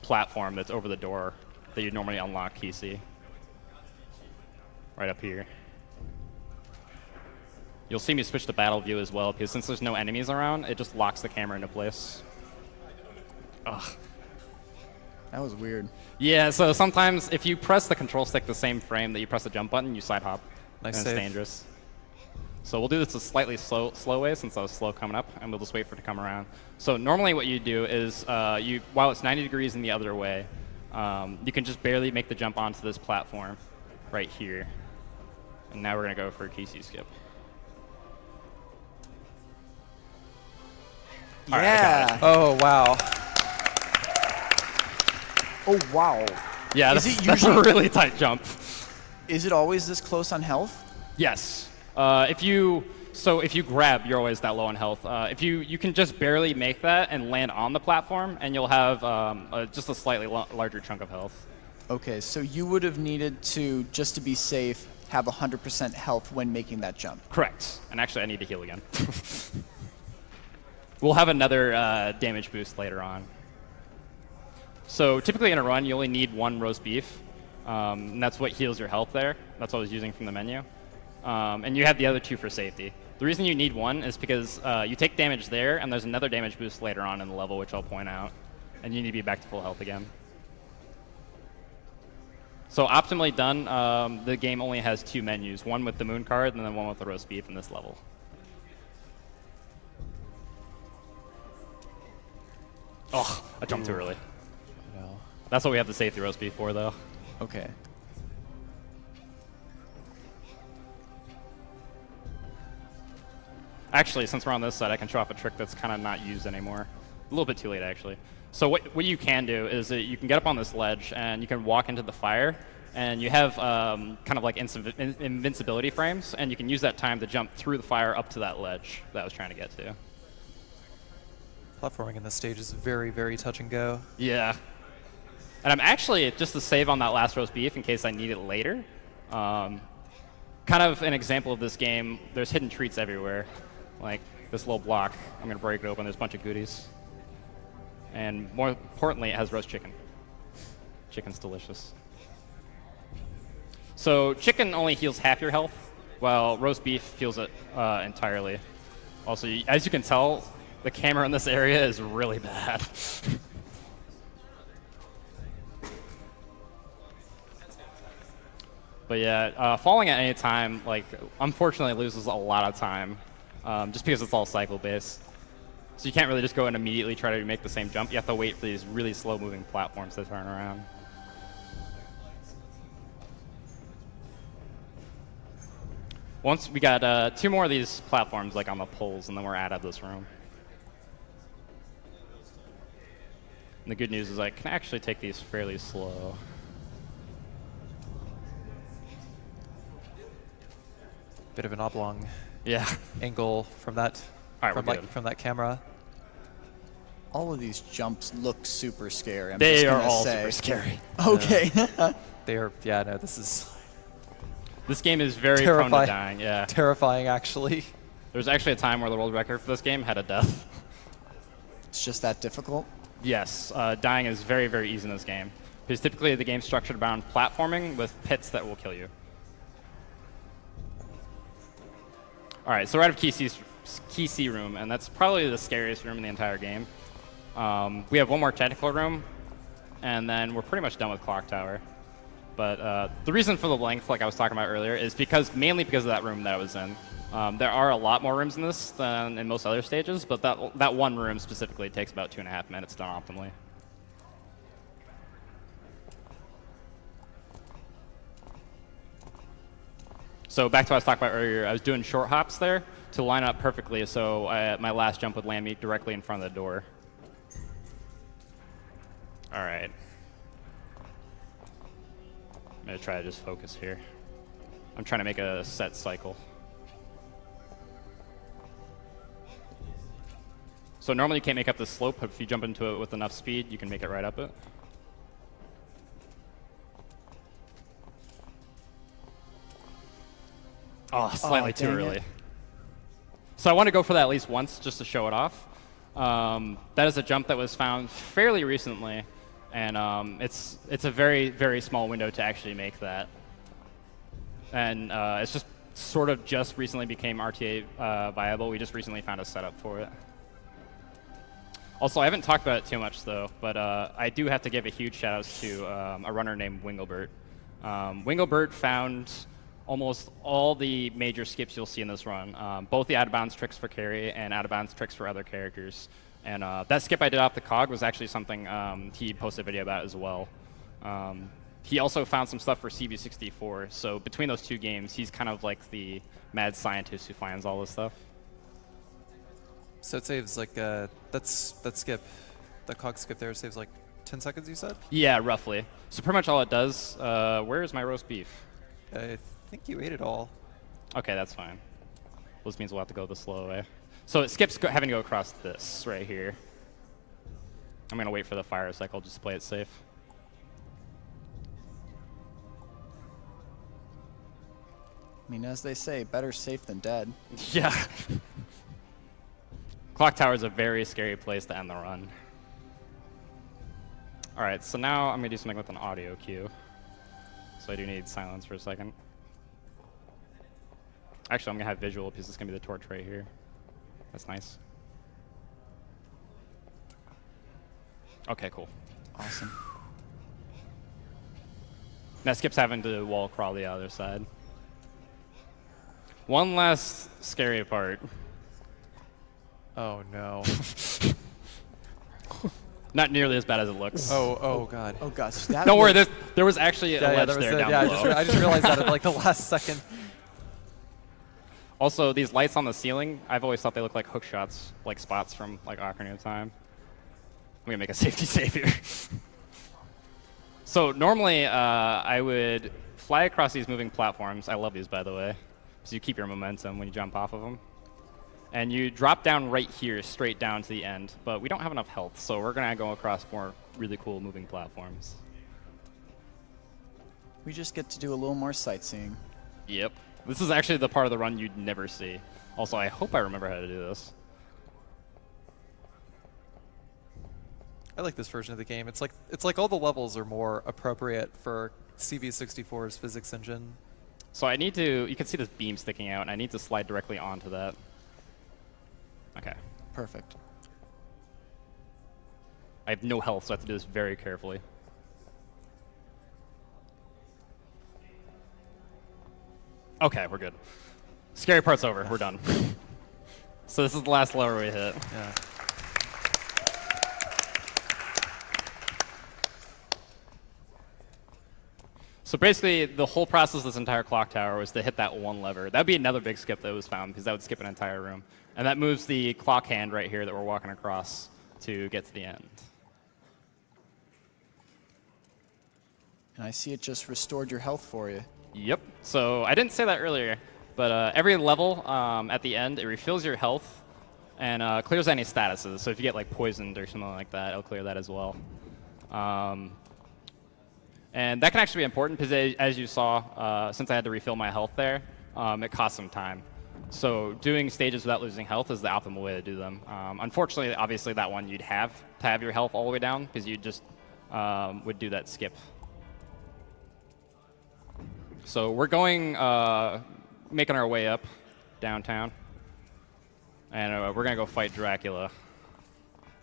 platform that's over the door that you normally unlock key C. Right up here. You'll see me switch to battle view as well, because since there's no enemies around, it just locks the camera into place. Ugh. That was weird. Yeah, so sometimes if you press the control stick the same frame that you press the jump button, you side hop. Nice and save. it's dangerous. So we'll do this a slightly slow way since I was slow coming up, and we'll just wait for it to come around. So normally what you do is, while it's 90 degrees in the other way, you can just barely make the jump onto this platform right here. And now we're going to go for a key C skip. All right, I got it. Oh, wow. Oh, wow. Yeah, Is that's, it that's a usually- really tight jump. Is it always this close on health? Yes. If you grab, you're always that low on health. If you can just barely make that and land on the platform, and you'll have just a slightly larger chunk of health. Okay, so you would have needed to, just to be safe, have 100% health when making that jump. Correct. And actually, I need to heal again. We'll have another damage boost later on. So typically in a run, you only need one roast beef, and that's what heals your health there. That's what I was using from the menu. And you have the other two for safety. The reason you need one is because you take damage there, and there's another damage boost later on in the level, which I'll point out. And you need to be back to full health again. So optimally done, the game only has two menus, one with the moon card and then one with the roast beef in this level. Oh, I jumped too early. No. That's what we have the safety roast beef for, though. Okay. Actually, since we're on this side, I can show off a trick that's kind of not used anymore. A little bit too late, actually. So what you can do is that you can get up on this ledge, and you can walk into the fire, and you have kind of like invincibility frames, and you can use that time to jump through the fire up to that ledge that I was trying to get to. Platforming in this stage is very, very touch and go. Yeah. And I'm actually, just to save on that last roast beef in case I need it later, kind of an example of this game, there's hidden treats everywhere. Like this little block, I'm going to break it open, there's a bunch of goodies. And more importantly, it has roast chicken. Chicken's delicious. So chicken only heals half your health, while roast beef heals it entirely. Also, as you can tell, the camera in this area is really bad. But yeah, falling at any time, like, unfortunately loses a lot of time, just because it's all cycle-based. So you can't really just go and immediately try to make the same jump. You have to wait for these really slow-moving platforms to turn around. Once we got 2 more of these platforms, like on the poles, and then we're out of this room. And the good news is I can actually take these fairly slow. Bit of an oblong Yeah. angle from that All right, from that camera. All of these jumps look super scary. I'm They just are gonna all say. super scary. Okay. They are, yeah, no, this is This game is very prone to terrifying. dying, yeah. Terrifying, actually. There was actually a time where the world record for this game had a death. It's just that difficult. Yes, dying is very, very easy in this game. Because typically the game's structured around platforming with pits that will kill you. All right, so we're out of Key C room, and that's probably the scariest room in the entire game. We have one more technical room, and then we're pretty much done with Clock Tower. But the reason for the length, like I was talking about earlier, is mainly because of that room that I was in. There are a lot more rooms in this than in most other stages, but that one room specifically takes about 2.5 minutes done optimally. So back to what I was talking about earlier, I was doing short hops there to line up perfectly so my last jump would land me directly in front of the door. All right. I'm going to try to just focus here. I'm trying to make a set cycle. So normally you can't make up the slope, but if you jump into it with enough speed, you can make it right up it. Oh, slightly too dang early. it. So I want to go for that at least once just to show it off. That is a jump that was found fairly recently, and it's a very, very small window to actually make that. And it's just sort of just recently became RTA viable. We just recently found a setup for it. Also, I haven't talked about it too much, though, but I do have to give a huge shout-out to a runner named Winglebert. Winglebert found almost all the major skips you'll see in this run, both the out-of-bounds tricks for carry and out-of-bounds tricks for other characters. And that skip I did off the cog was actually something he posted a video about as well. He also found some stuff for CB64, so between those two games, he's kind of like the mad scientist who finds all this stuff. So it saves like that skip, the cog skip there saves like 10 seconds, you said? Yeah, roughly. So pretty much all it does. Where is my roast beef? I think you ate it all. Okay, that's fine. Well, this means we'll have to go the slow way. So it skips having to go across this right here. I'm going to wait for the fire cycle just to play it safe. I mean, as they say, better safe than dead. Yeah. Clock Tower is a very scary place to end the run. All right, so now I'm going to do something with an audio cue. So I do need silence for a second. Actually, I'm going to have visual because it's going to be the torch right here. That's nice. Okay, cool. Awesome. Now Skip's having to wall crawl the other side. One last scary part. Oh no. Not nearly as bad as it looks. oh god. Oh gosh, that Don't worry, looked- there was actually a ledge there was there down I below. just realized that at like the last second. Also, these lights on the ceiling, I've always thought they look like hook shots, like spots from like Ocarina of Time. I'm gonna make a safety save here. So normally, I would fly across these moving platforms. I love these, by the way, because you keep your momentum when you jump off of them. And you drop down right here, straight down to the end. But we don't have enough health, so we're gonna go across more really cool moving platforms. We just get to do a little more sightseeing. Yep. This is actually the part of the run you'd never see. Also, I hope I remember how to do this. I like this version of the game. It's like all the levels are more appropriate for CV64's physics engine. So I need to, you can see this beam sticking out, and I need to slide directly onto that. Okay. Perfect. I have no health, so I have to do this very carefully. Okay, we're good. Scary part's over. We're done. So this is the last lever we hit. Yeah. So basically, the whole process of this entire clock tower was to hit that one lever. That would be another big skip that was found, because that would skip an entire room. And that moves the clock hand right here that we're walking across to get to the end. And I see it just restored your health for you. Yep. So I didn't say that earlier, but every level at the end, it refills your health and clears any statuses. So if you get like poisoned or something like that, it'll clear that as well. And that can actually be important because, as you saw, since I had to refill my health there, it cost some time. So doing stages without losing health is the optimal way to do them. Unfortunately, obviously, that one you'd have to have your health all the way down because you just would do that skip. So we're going, making our way up downtown, and we're gonna go fight Dracula.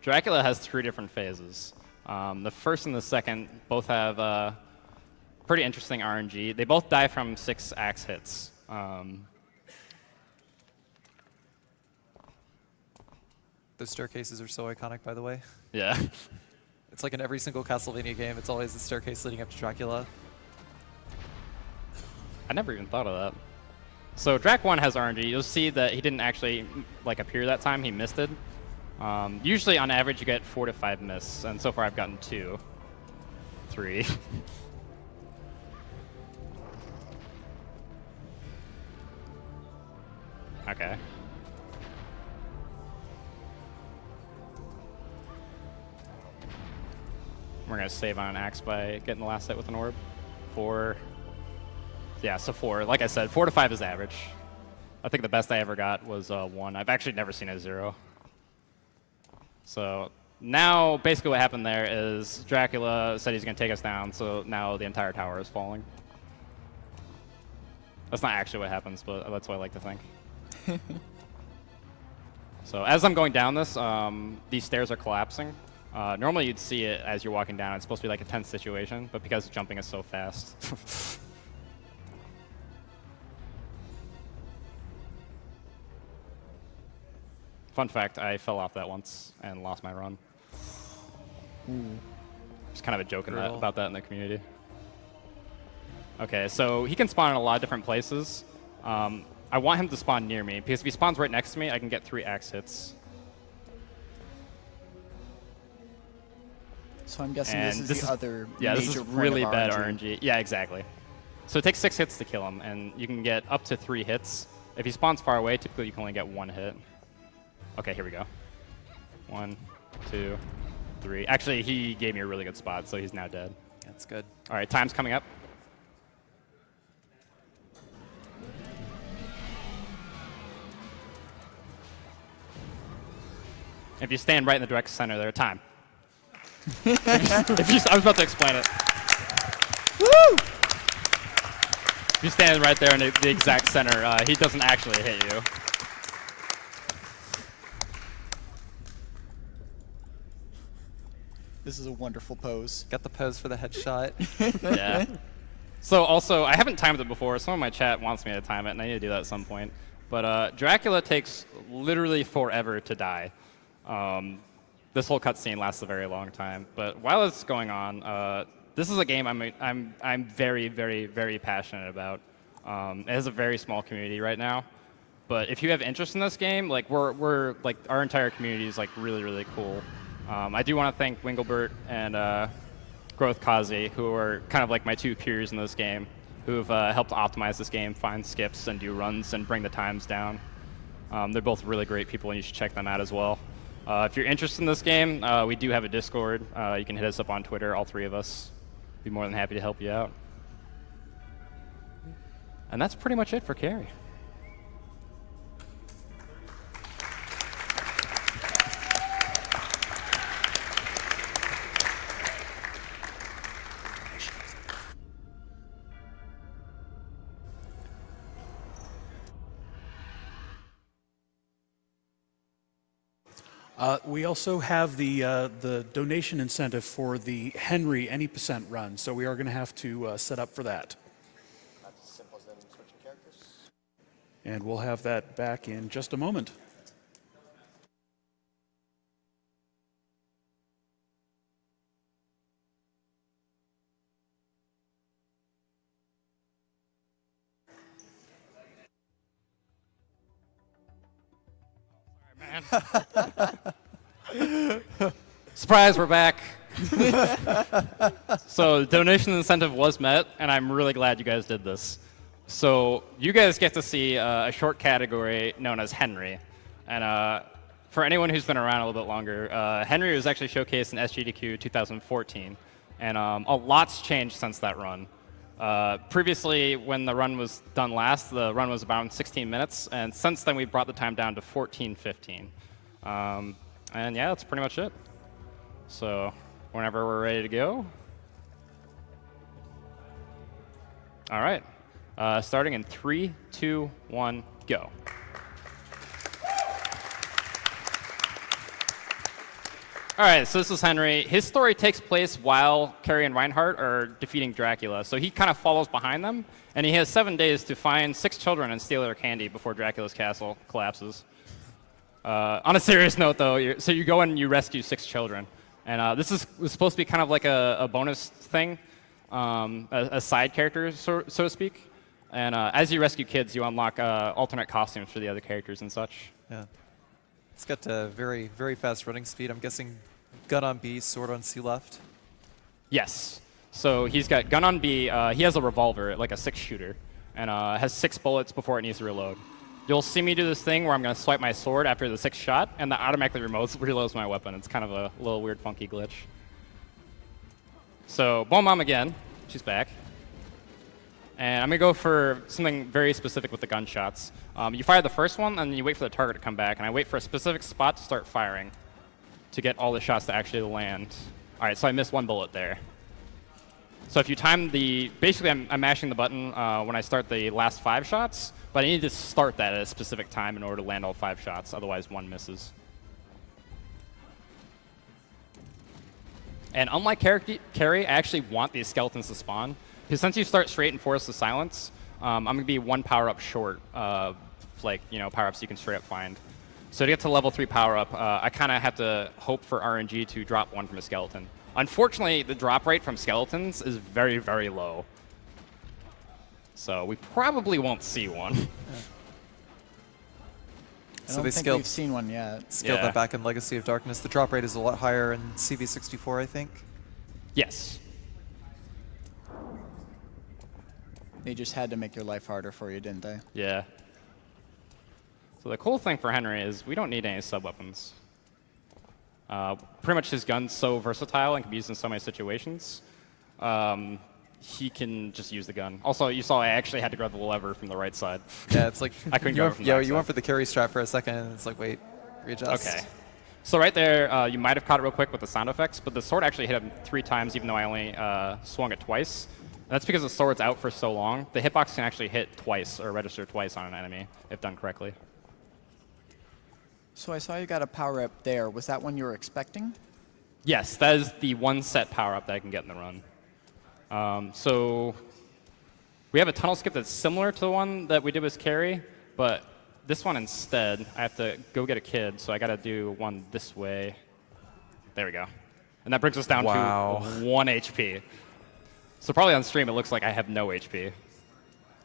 Dracula has 3 different phases. The first and the second both have pretty interesting RNG. They both die from 6 axe hits. Those staircases are so iconic, by the way. Yeah. It's like in every single Castlevania game, it's always the staircase leading up to Dracula. I never even thought of that. So Drac 1 has RNG. You'll see that he didn't actually like appear that time. He missed it. Usually, on average, you get 4 to 5 miss, and so far I've gotten 2, 3. Okay. We're gonna save on an axe by getting the last hit with an orb. 4. Yeah, so 4. Like I said, 4 to 5 is average. I think the best I ever got was 1. I've actually never seen a 0. So now, basically what happened there is Dracula said he's going to take us down, so now the entire tower is falling. That's not actually what happens, but that's what I like to think. So as I'm going down this, these stairs are collapsing. Normally you'd see it as you're walking down. It's supposed to be like a tense situation, but because jumping is so fast. Fun fact, I fell off that once and lost my run. There's kind of a joke about that in the community. Okay, so he can spawn in a lot of different places. I want him to spawn near me, because if he spawns right next to me, I can get 3 axe hits. So I'm guessing And this is the other yeah, major this is point really of bad RNG. Yeah, exactly. So it takes 6 hits to kill him, and you can get up to 3 hits. If he spawns far away, typically you can only get 1 hit. Okay, here we go. 1, 2, 3. Actually, he gave me a really good spot, so he's now dead. That's good. All right, time's coming up. If you stand right in the direct center there, time. I was about to explain it. Woo! If you stand right there in the exact center, he doesn't actually hit you. This is a wonderful pose. Got the pose for the headshot. Yeah. So also, I haven't timed it before. Some of my chat wants me to time it, and I need to do that at some point. But Dracula takes literally forever to die. This whole cutscene lasts a very long time. But while it's going on, this is a game I'm very, very, very passionate about. It has a very small community right now. But if you have interest in this game, like we're like our entire community is like really really cool. I do want to thank Winglebert and Growth Kazi, who are kind of like my two peers in this game, who've helped optimize this game, find skips and do runs and bring the times down. They're both really great people, and you should check them out as well. If you're interested in this game, we do have a Discord. You can hit us up on Twitter, all three of us. Be more than happy to help you out. And that's pretty much it for Carrie. We also have the donation incentive for the Henry any percent run, so we are going to have to set up for that. That's as simple as them switching characters. And we'll have that back in just a moment. Surprise, we're back. So the donation incentive was met, and I'm really glad you guys did this. So you guys get to see a short category known as Henry. And for anyone who's been around a little bit longer, Henry was actually showcased in SGDQ 2014. And a lot's changed since that run. Previously, when the run was done last, the run was about 16 minutes. And since then, we brought the time down to 14:15. And yeah, that's pretty much it. So whenever we're ready to go. All right. Starting in 3, 2, 1, go. All right, so this is Henry. His story takes place while Carrie and Reinhardt are defeating Dracula. So he kind of follows behind them, and he has 7 days to find 6 children and steal their candy before Dracula's castle collapses. On a serious note, though, so you go and you rescue 6 children. And this was supposed to be kind of like a bonus thing, a side character, so to speak. And as you rescue kids, you unlock alternate costumes for the other characters and such. Yeah. It's got very, very fast running speed. I'm guessing gun on B, sword on C left. Yes. So he's got gun on B. He has a revolver, like a 6-shooter, and has 6 bullets before it needs to reload. You'll see me do this thing where I'm going to swipe my sword after the 6th shot, and that automatically reloads my weapon. It's kind of a little weird, funky glitch. So Bomb Mom again. She's back. And I'm going to go for something very specific with the gunshots. You fire the first one, and then you wait for the target to come back. And I wait for a specific spot to start firing to get all the shots to actually land. All right, so I missed 1 bullet there. So if you time the... Basically, I'm mashing the button when I start the last 5 shots, but I need to start that at a specific time in order to land all 5 shots. Otherwise, 1 misses. And unlike Carrie, I actually want these skeletons to spawn. Because since you start straight in Forest of Silence, I'm going to be 1 power-up short of, like, power-ups you can straight up find. So to get to level 3 power-up, I kind of have to hope for RNG to drop 1 from a skeleton. Unfortunately, the drop rate from skeletons is very, very low. So we probably won't see one. I don't think we've seen one yet. Scaled that back in Legacy of Darkness. The drop rate is a lot higher in CV64, I think. Yes. They just had to make your life harder for you, didn't they? Yeah. So the cool thing for Henry is we don't need any sub-weapons. Pretty much his gun's so versatile and can be used in so many situations. He can just use the gun. Also, you saw I actually had to grab the lever from the right side. Yeah, it's like I couldn't grab it from the right you side. went for the carry strap for a second, and it's like, wait, readjust. Okay. So right there, you might have caught it real quick with the sound effects, but the sword actually hit him 3 times, even though I only swung it twice. And that's because the sword's out for so long. The hitbox can actually hit twice or register twice on an enemy if done correctly. So I saw you got a power up there. Was that one you were expecting? Yes, that is the 1 set power up that I can get in the run. So we have a tunnel skip that's similar to the one that we did with Carrie, but this one instead, I have to go get a kid, so I got to do one this way. There we go. And that brings us down to 1 HP. So probably on stream, it looks like I have no HP.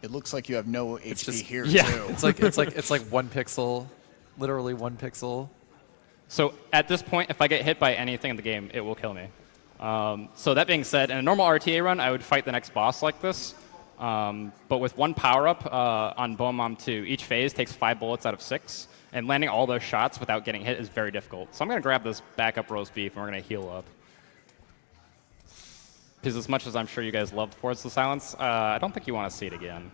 It looks like you have no HP It's just here yeah. too. It's like 1 pixel, literally 1 pixel. So at this point, if I get hit by anything in the game, it will kill me. So that being said, in a normal RTA run, I would fight the next boss like this. But with 1 power-up on Bomb 2, each phase takes 5 bullets out of 6, and landing all those shots without getting hit is very difficult. So I'm going to grab this backup roast beef, and we're going to heal up. Because as much as I'm sure you guys loved Force the Silence, I don't think you want to see it again.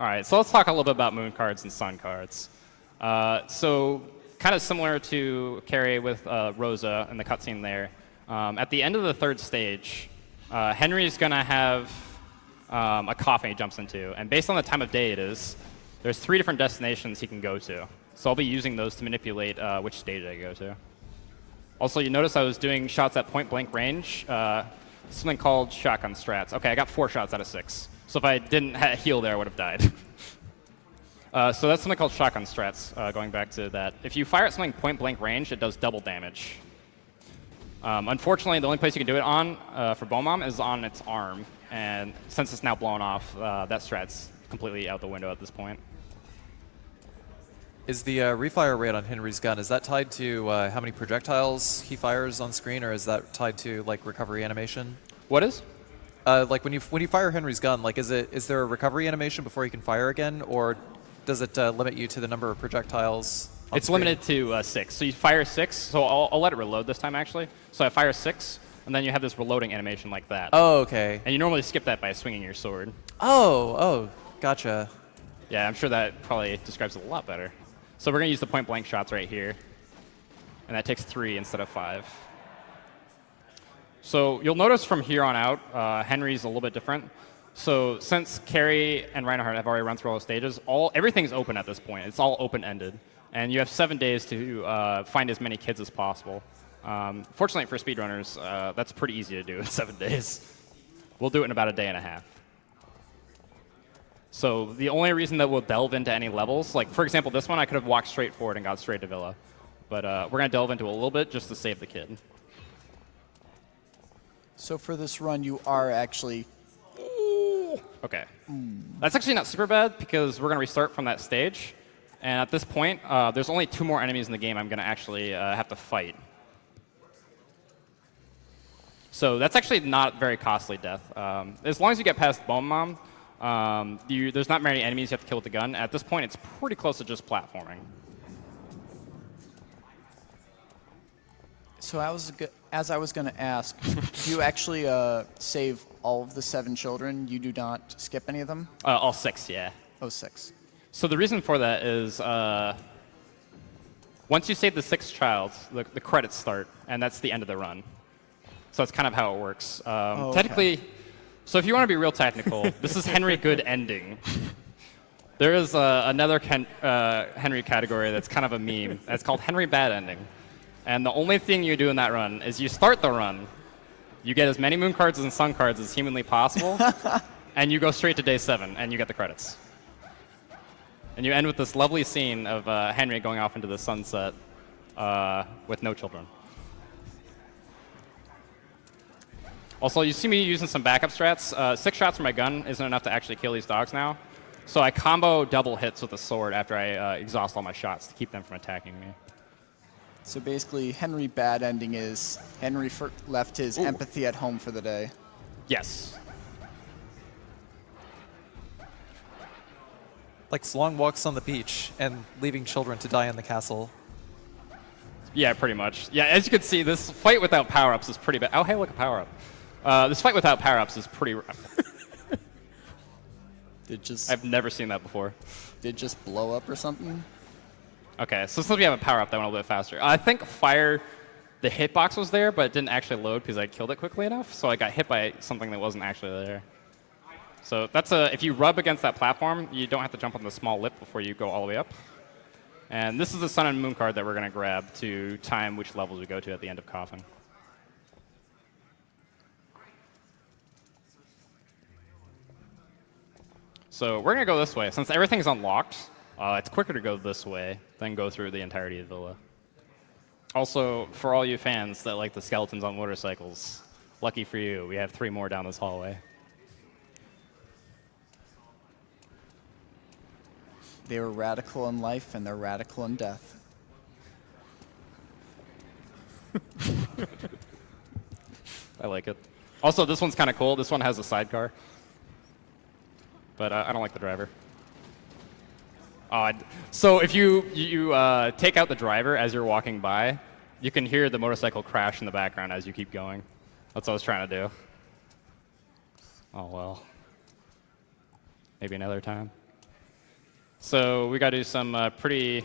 All right, so let's talk a little bit about moon cards and sun cards. So kind of similar to Carrie with Rosa and the cutscene there. At the end of the 3rd stage, Henry's going to have a coffin he jumps into. And based on the time of day it is, there's 3 different destinations he can go to. So I'll be using those to manipulate which stage I go to. Also, you notice I was doing shots at point-blank range, something called shotgun strats. Okay, I got 4 shots out of 6. So if I didn't heal there, I would have died. So that's something called shotgun strats, going back to that. If you fire at something point-blank range, it does double damage. Unfortunately, the only place you can do it on for Bomb is on its arm. And since it's now blown off, that strat's completely out the window at this point. Is the refire rate on Henry's gun, is that tied to how many projectiles he fires on screen, or is that tied to like recovery animation? What is? Like when you fire Henry's gun, like is there a recovery animation before you can fire again, or does it limit you to the number of projectiles? It's screen? limited to 6. So you fire 6. So I'll let it reload this time actually. So I fire 6, and then you have this reloading animation like that. Oh, okay. And you normally skip that by swinging your sword. Oh, gotcha. Yeah, I'm sure that probably describes it a lot better. So we're going to use the point-blank shots right here. And that takes 3 instead of 5. So you'll notice from here on out, Henry's a little bit different. So since Carrie and Reinhardt have already run through all the stages, everything's open at this point. It's all open-ended. And you have 7 days to find as many kids as possible. Fortunately for speedrunners, that's pretty easy to do in 7 days. We'll do it in about a day and a half. So the only reason that we'll delve into any levels, like for example, this one I could have walked straight forward and got straight to Villa. But we're going to delve into it a little bit just to save the kid. So for this run, you are actually... Okay. That's actually not super bad because we're going to restart from that stage. And at this point, there's only 2 more enemies in the game I'm going to actually have to fight. So that's actually not a very costly death. As long as you get past Bone Mom, there's not many enemies you have to kill with the gun. At this point, it's pretty close to just platforming. So as I was going to ask, do you actually save all of the 7 children? You do not skip any of them? All 6, yeah. Oh, 6. So the reason for that is once you save the 6th child, the credits start, and that's the end of the run. So that's kind of how it works. Okay. Technically, so if you want to be real technical, this is Henry Good ending. There is another Henry category that's kind of a meme. It's called Henry Bad Ending. And the only thing you do in that run is you start the run, you get as many moon cards and sun cards as humanly possible, and you go straight to day 7, and you get the credits. And you end with this lovely scene of Henry going off into the sunset with no children. Also, you see me using some backup strats. 6 shots from my gun isn't enough to actually kill these dogs now. So I combo double hits with a sword after I exhaust all my shots to keep them from attacking me. So basically, Henry Bad Ending is Henry left his empathy at home for the day. Yes. Like long walks on the beach and leaving children to die in the castle. Yeah, pretty much. Yeah, as you can see, this fight without power-ups is pretty bad. Oh, hey, look, a power-up. This fight without power-ups is pretty rough. I've never seen that before. Did just blow up or something? Okay, so since we have a power-up, that went a little bit faster. I think fire, the hitbox was there, but it didn't actually load because I killed it quickly enough, so I got hit by something that wasn't actually there. So that's if you rub against that platform, you don't have to jump on the small lip before you go all the way up. And this is the Sun and Moon card that we're going to grab to time which levels we go to at the end of Coffin. So we're going to go this way. Since everything's unlocked, it's quicker to go this way than go through the entirety of Villa. Also, for all you fans that like the skeletons on motorcycles, Lucky for you, we have 3 more down this hallway. They were radical in life and they're radical in death. I like it. Also, this one's kind of cool. This one has a sidecar. But I don't like the driver. So if you take out the driver as you're walking by, you can hear the motorcycle crash in the background as you keep going. That's what I was trying to do. Oh, well. Maybe another time. So we got to do some pretty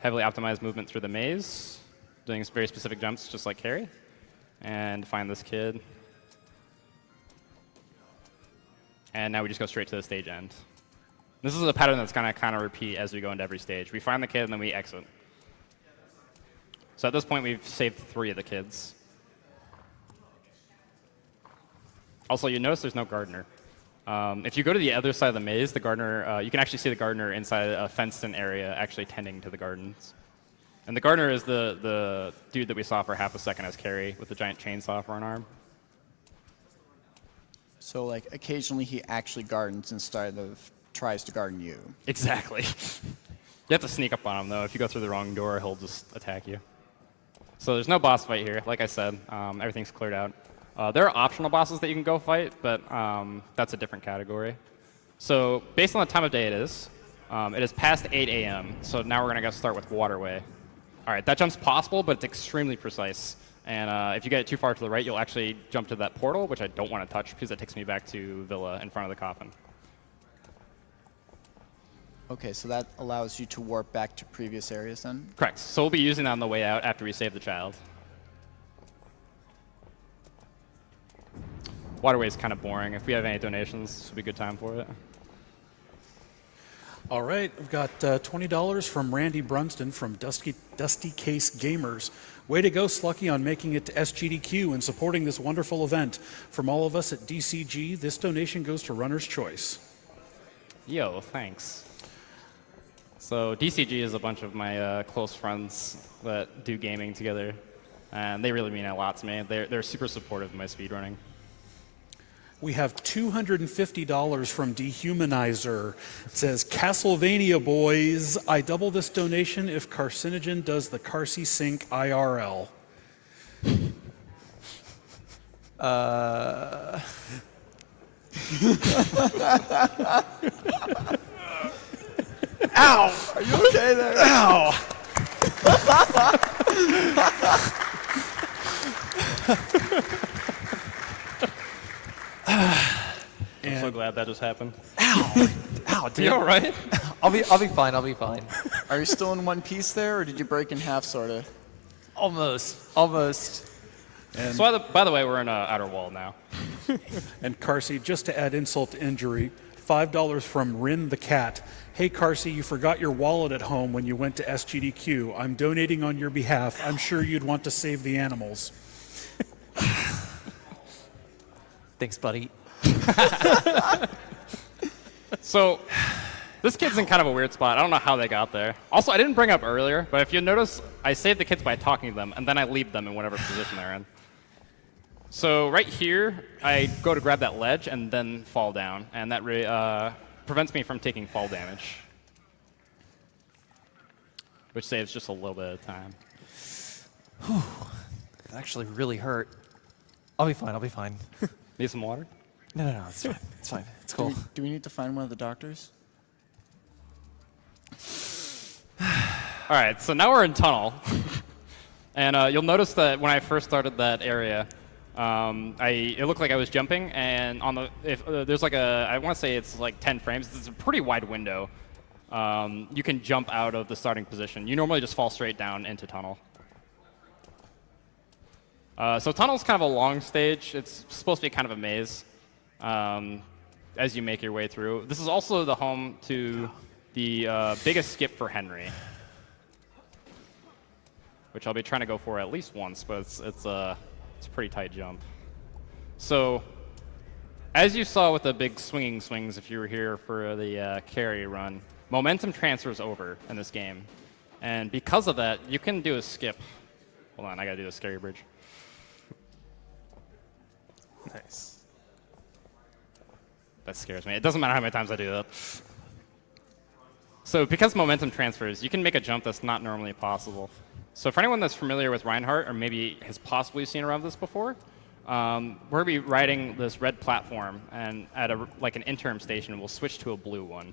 heavily optimized movement through the maze, doing very specific jumps just like Carrie, and find this kid. And now we just go straight to the stage end. This is a pattern that's going to kind of repeat as we go into every stage. We find the kid and then we exit. So at this point, we've saved 3 of the kids. Also, you notice there's no gardener. If you go to the other side of the maze, the gardener, you can actually see the gardener inside a fenced-in area actually tending to the gardens. And the gardener is the dude that we saw for half a second as Carrie with the giant chainsaw for an arm. So, like, occasionally he actually gardens instead of tries to garden you. Exactly. You have to sneak up on him, though. If you go through the wrong door, he'll just attack you. So there's no boss fight here. Like I said, everything's cleared out. There are optional bosses that you can go fight, but that's a different category. So based on the time of day it is past 8 a.m., so now we're going to start with Waterway. All right, that jump's possible, but it's extremely precise. And if you get it too far to the right, you'll actually jump to that portal, which I don't want to touch because it takes me back to Villa in front of the coffin. Okay, so that allows you to warp back to previous areas then? Correct. So we'll be using that on the way out after we save the child. Waterway is kind of boring. If we have any donations, this would be a good time for it. All right, we've got $20 from Randy Brunston from Dusty Case Gamers. Way to go, Slucky, on making it to SGDQ and supporting this wonderful event. From all of us at DCG, this donation goes to Runner's Choice. Yo, thanks. So DCG is a bunch of my close friends that do gaming together, and they really mean a lot to me. They're super supportive of my speedrunning. We have $250 from Dehumanizer. It says, Castlevania boys, I double this donation if Carcinogen does the Carcy Sync IRL. Ow! Are you okay there? Ow! I'm so glad that just happened. Ow! Ow, dude. You all right? I'll be fine. I'll be fine. Are you still in one piece there, or did you break in half, sort of? Almost. And, So by the way, we're in Outer Wall now. and Carcy, just to add insult to injury, $5 from Rin the Cat. Hey, Carcy, you forgot your wallet at home when you went to SGDQ. I'm donating on your behalf. I'm sure you'd want to save the animals. Thanks, buddy. So this kid's in kind of a weird spot. I don't know how they got there. Also, I didn't bring up earlier, but if you notice, I save the kids by talking to them, and then I leave them in whatever position they're in. So right here, I go to grab that ledge and then fall down, and that prevents me from taking fall damage, which saves just a little bit of time. Whew. That actually really hurt. I'll be fine. Need some water? No, it's fine. It's fine. It's cool. Do we need to find one of the doctors? All right, so now we're in tunnel. And you'll notice that when I first started that area, it looked like I was jumping, and on there's like I want to say it's like 10 frames. It's a pretty wide window. You can jump out of the starting position. You normally just fall straight down into tunnel. So tunnel's kind of a long stage. It's supposed to be kind of a maze as you make your way through. This is also the home to the biggest skip for Henry, which I'll be trying to go for at least once, but it's a pretty tight jump. So as you saw with the big swinging swings, if you were here for the carry run, momentum transfers over in this game. And because of that, you can do a skip. Hold on, I gotta do a scary bridge. Nice. That scares me. It doesn't matter how many times I do that. So because momentum transfers, you can make a jump that's not normally possible. So for anyone that's familiar with Reinhardt, or maybe has possibly seen around this before, we're going to be riding this red platform, and at like an interim station, we'll switch to a blue one.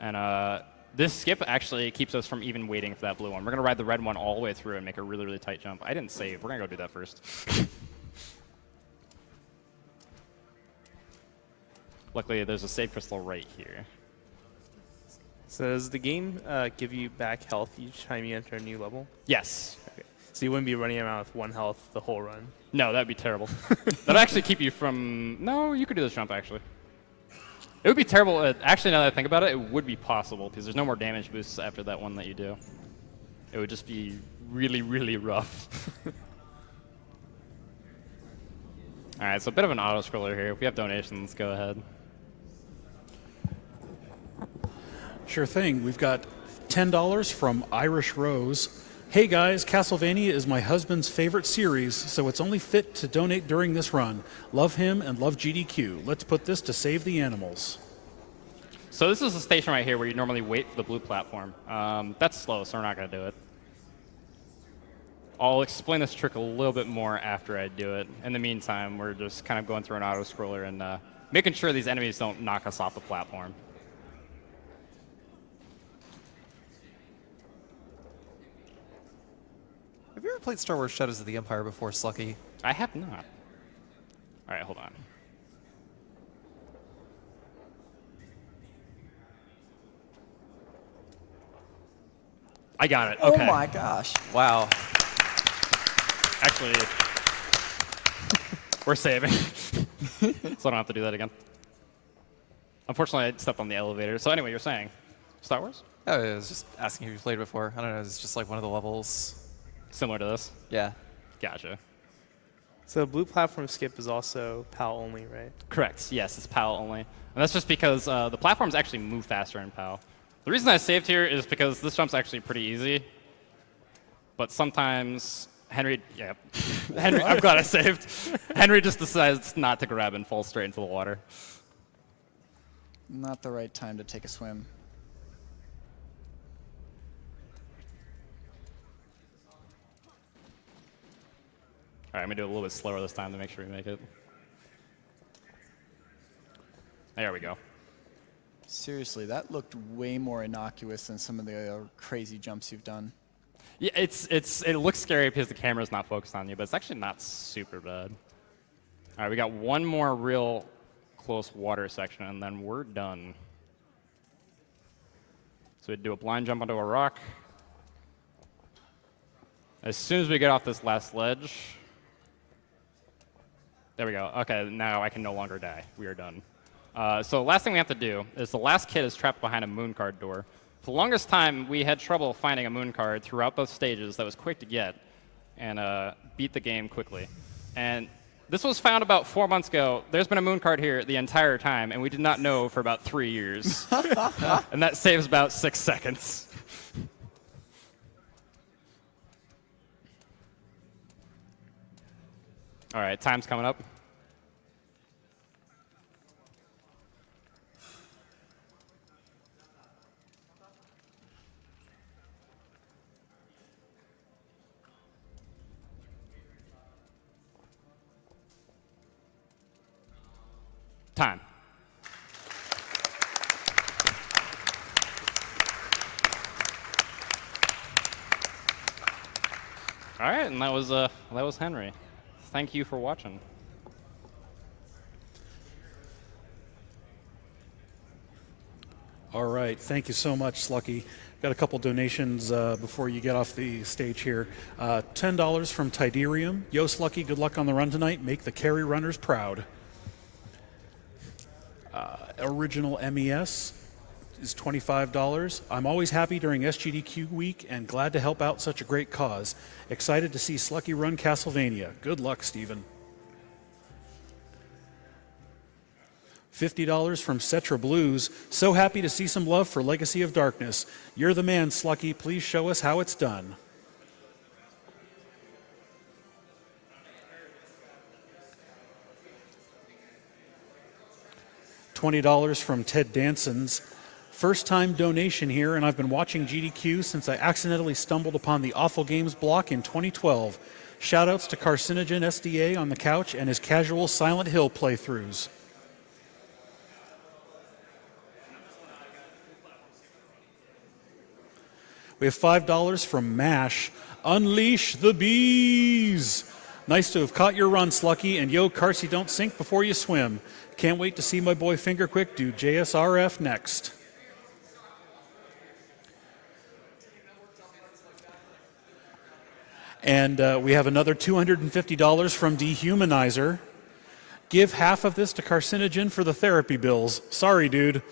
And this skip actually keeps us from even waiting for that blue one. We're going to ride the red one all the way through and make a really, really tight jump. I didn't save. We're going to go do that first. Luckily, there's a save crystal right here. So does the game give you back health each time you enter a new level? Yes. Okay. So you wouldn't be running around with 1 health the whole run? No, that'd be terrible. That'd actually keep you from... No, you could do this jump, actually. It would be terrible. Actually, now that I think about it, it would be possible, because there's no more damage boosts after that one that you do. It would just be really, really rough. All right, so a bit of an auto-scroller here. If we have donations, go ahead. Sure thing. We've got $10 from Irish Rose. Hey guys, Castlevania is my husband's favorite series, so it's only fit to donate during this run. Love him and love GDQ. Let's put this to save the animals. So this is a station right here where you normally wait for the blue platform. That's slow, so we're not going to do it. I'll explain this trick a little bit more after I do it. In the meantime, we're just kind of going through an auto-scroller and making sure these enemies don't knock us off the platform. Have you ever played Star Wars Shadows of the Empire before, Slucky? I have not. All right, hold on. I got it. Okay. Oh my gosh. Wow. Actually, we're saving, so I don't have to do that again. Unfortunately, I stepped on the elevator. So anyway, you're saying Star Wars? Oh, I was just asking if you played before. I don't know. It's just like one of the levels. Similar to this? Yeah. Gotcha. So blue platform skip is also PAL only, right? Correct. Yes, it's PAL only. And that's just because the platforms actually move faster in PAL. The reason I saved here is because this jump's actually pretty easy. But sometimes Henry, I'm glad I saved. Henry just decides not to grab and falls straight into the water. Not the right time to take a swim. All right, I'm going to do it a little bit slower this time to make sure we make it. There we go. Seriously, that looked way more innocuous than some of the crazy jumps you've done. Yeah, it looks scary because the camera's not focused on you, but it's actually not super bad. All right, we got one more real close water section, and then we're done. So we do a blind jump onto a rock. As soon as we get off this last ledge, there we go. Okay, now I can no longer die. We are done. So the last thing we have to do is the last kid is trapped behind a moon card door. For the longest time, we had trouble finding a moon card throughout those stages that was quick to get and beat the game quickly. And this was found about 4 months ago. There's been a moon card here the entire time, and we did not know for about 3 years. And that saves about 6 seconds. All right, time's coming up. Time. All right, and that was Henry. Thank you for watching. All right, thank you so much, Slucky. Got a couple donations before you get off the stage here. $10 from Tiderium. Yo, Slucky, good luck on the run tonight. Make the carry runners proud. Original MES is $25. I'm always happy during SGDQ week and glad to help out such a great cause. Excited to see Slucky run Castlevania. Good luck, Stephen. $50 from Cetra Blues. So happy to see some love for Legacy of Darkness. You're the man, Slucky. Please show us how it's done. $20 from Ted Danson's. First time donation here, and I've been watching GDQ since I accidentally stumbled upon the Awful Games block in 2012. Shoutouts to Carcinogen SDA on the couch and his casual Silent Hill playthroughs. We have $5 from MASH. Unleash the bees! Nice to have caught your run, Slucky, and yo, Carsey, don't sink before you swim. Can't wait to see my boy Fingerquick do JSRF next. And we have another $250 from Dehumanizer. Give half of this to Carcinogen for the therapy bills. Sorry, dude.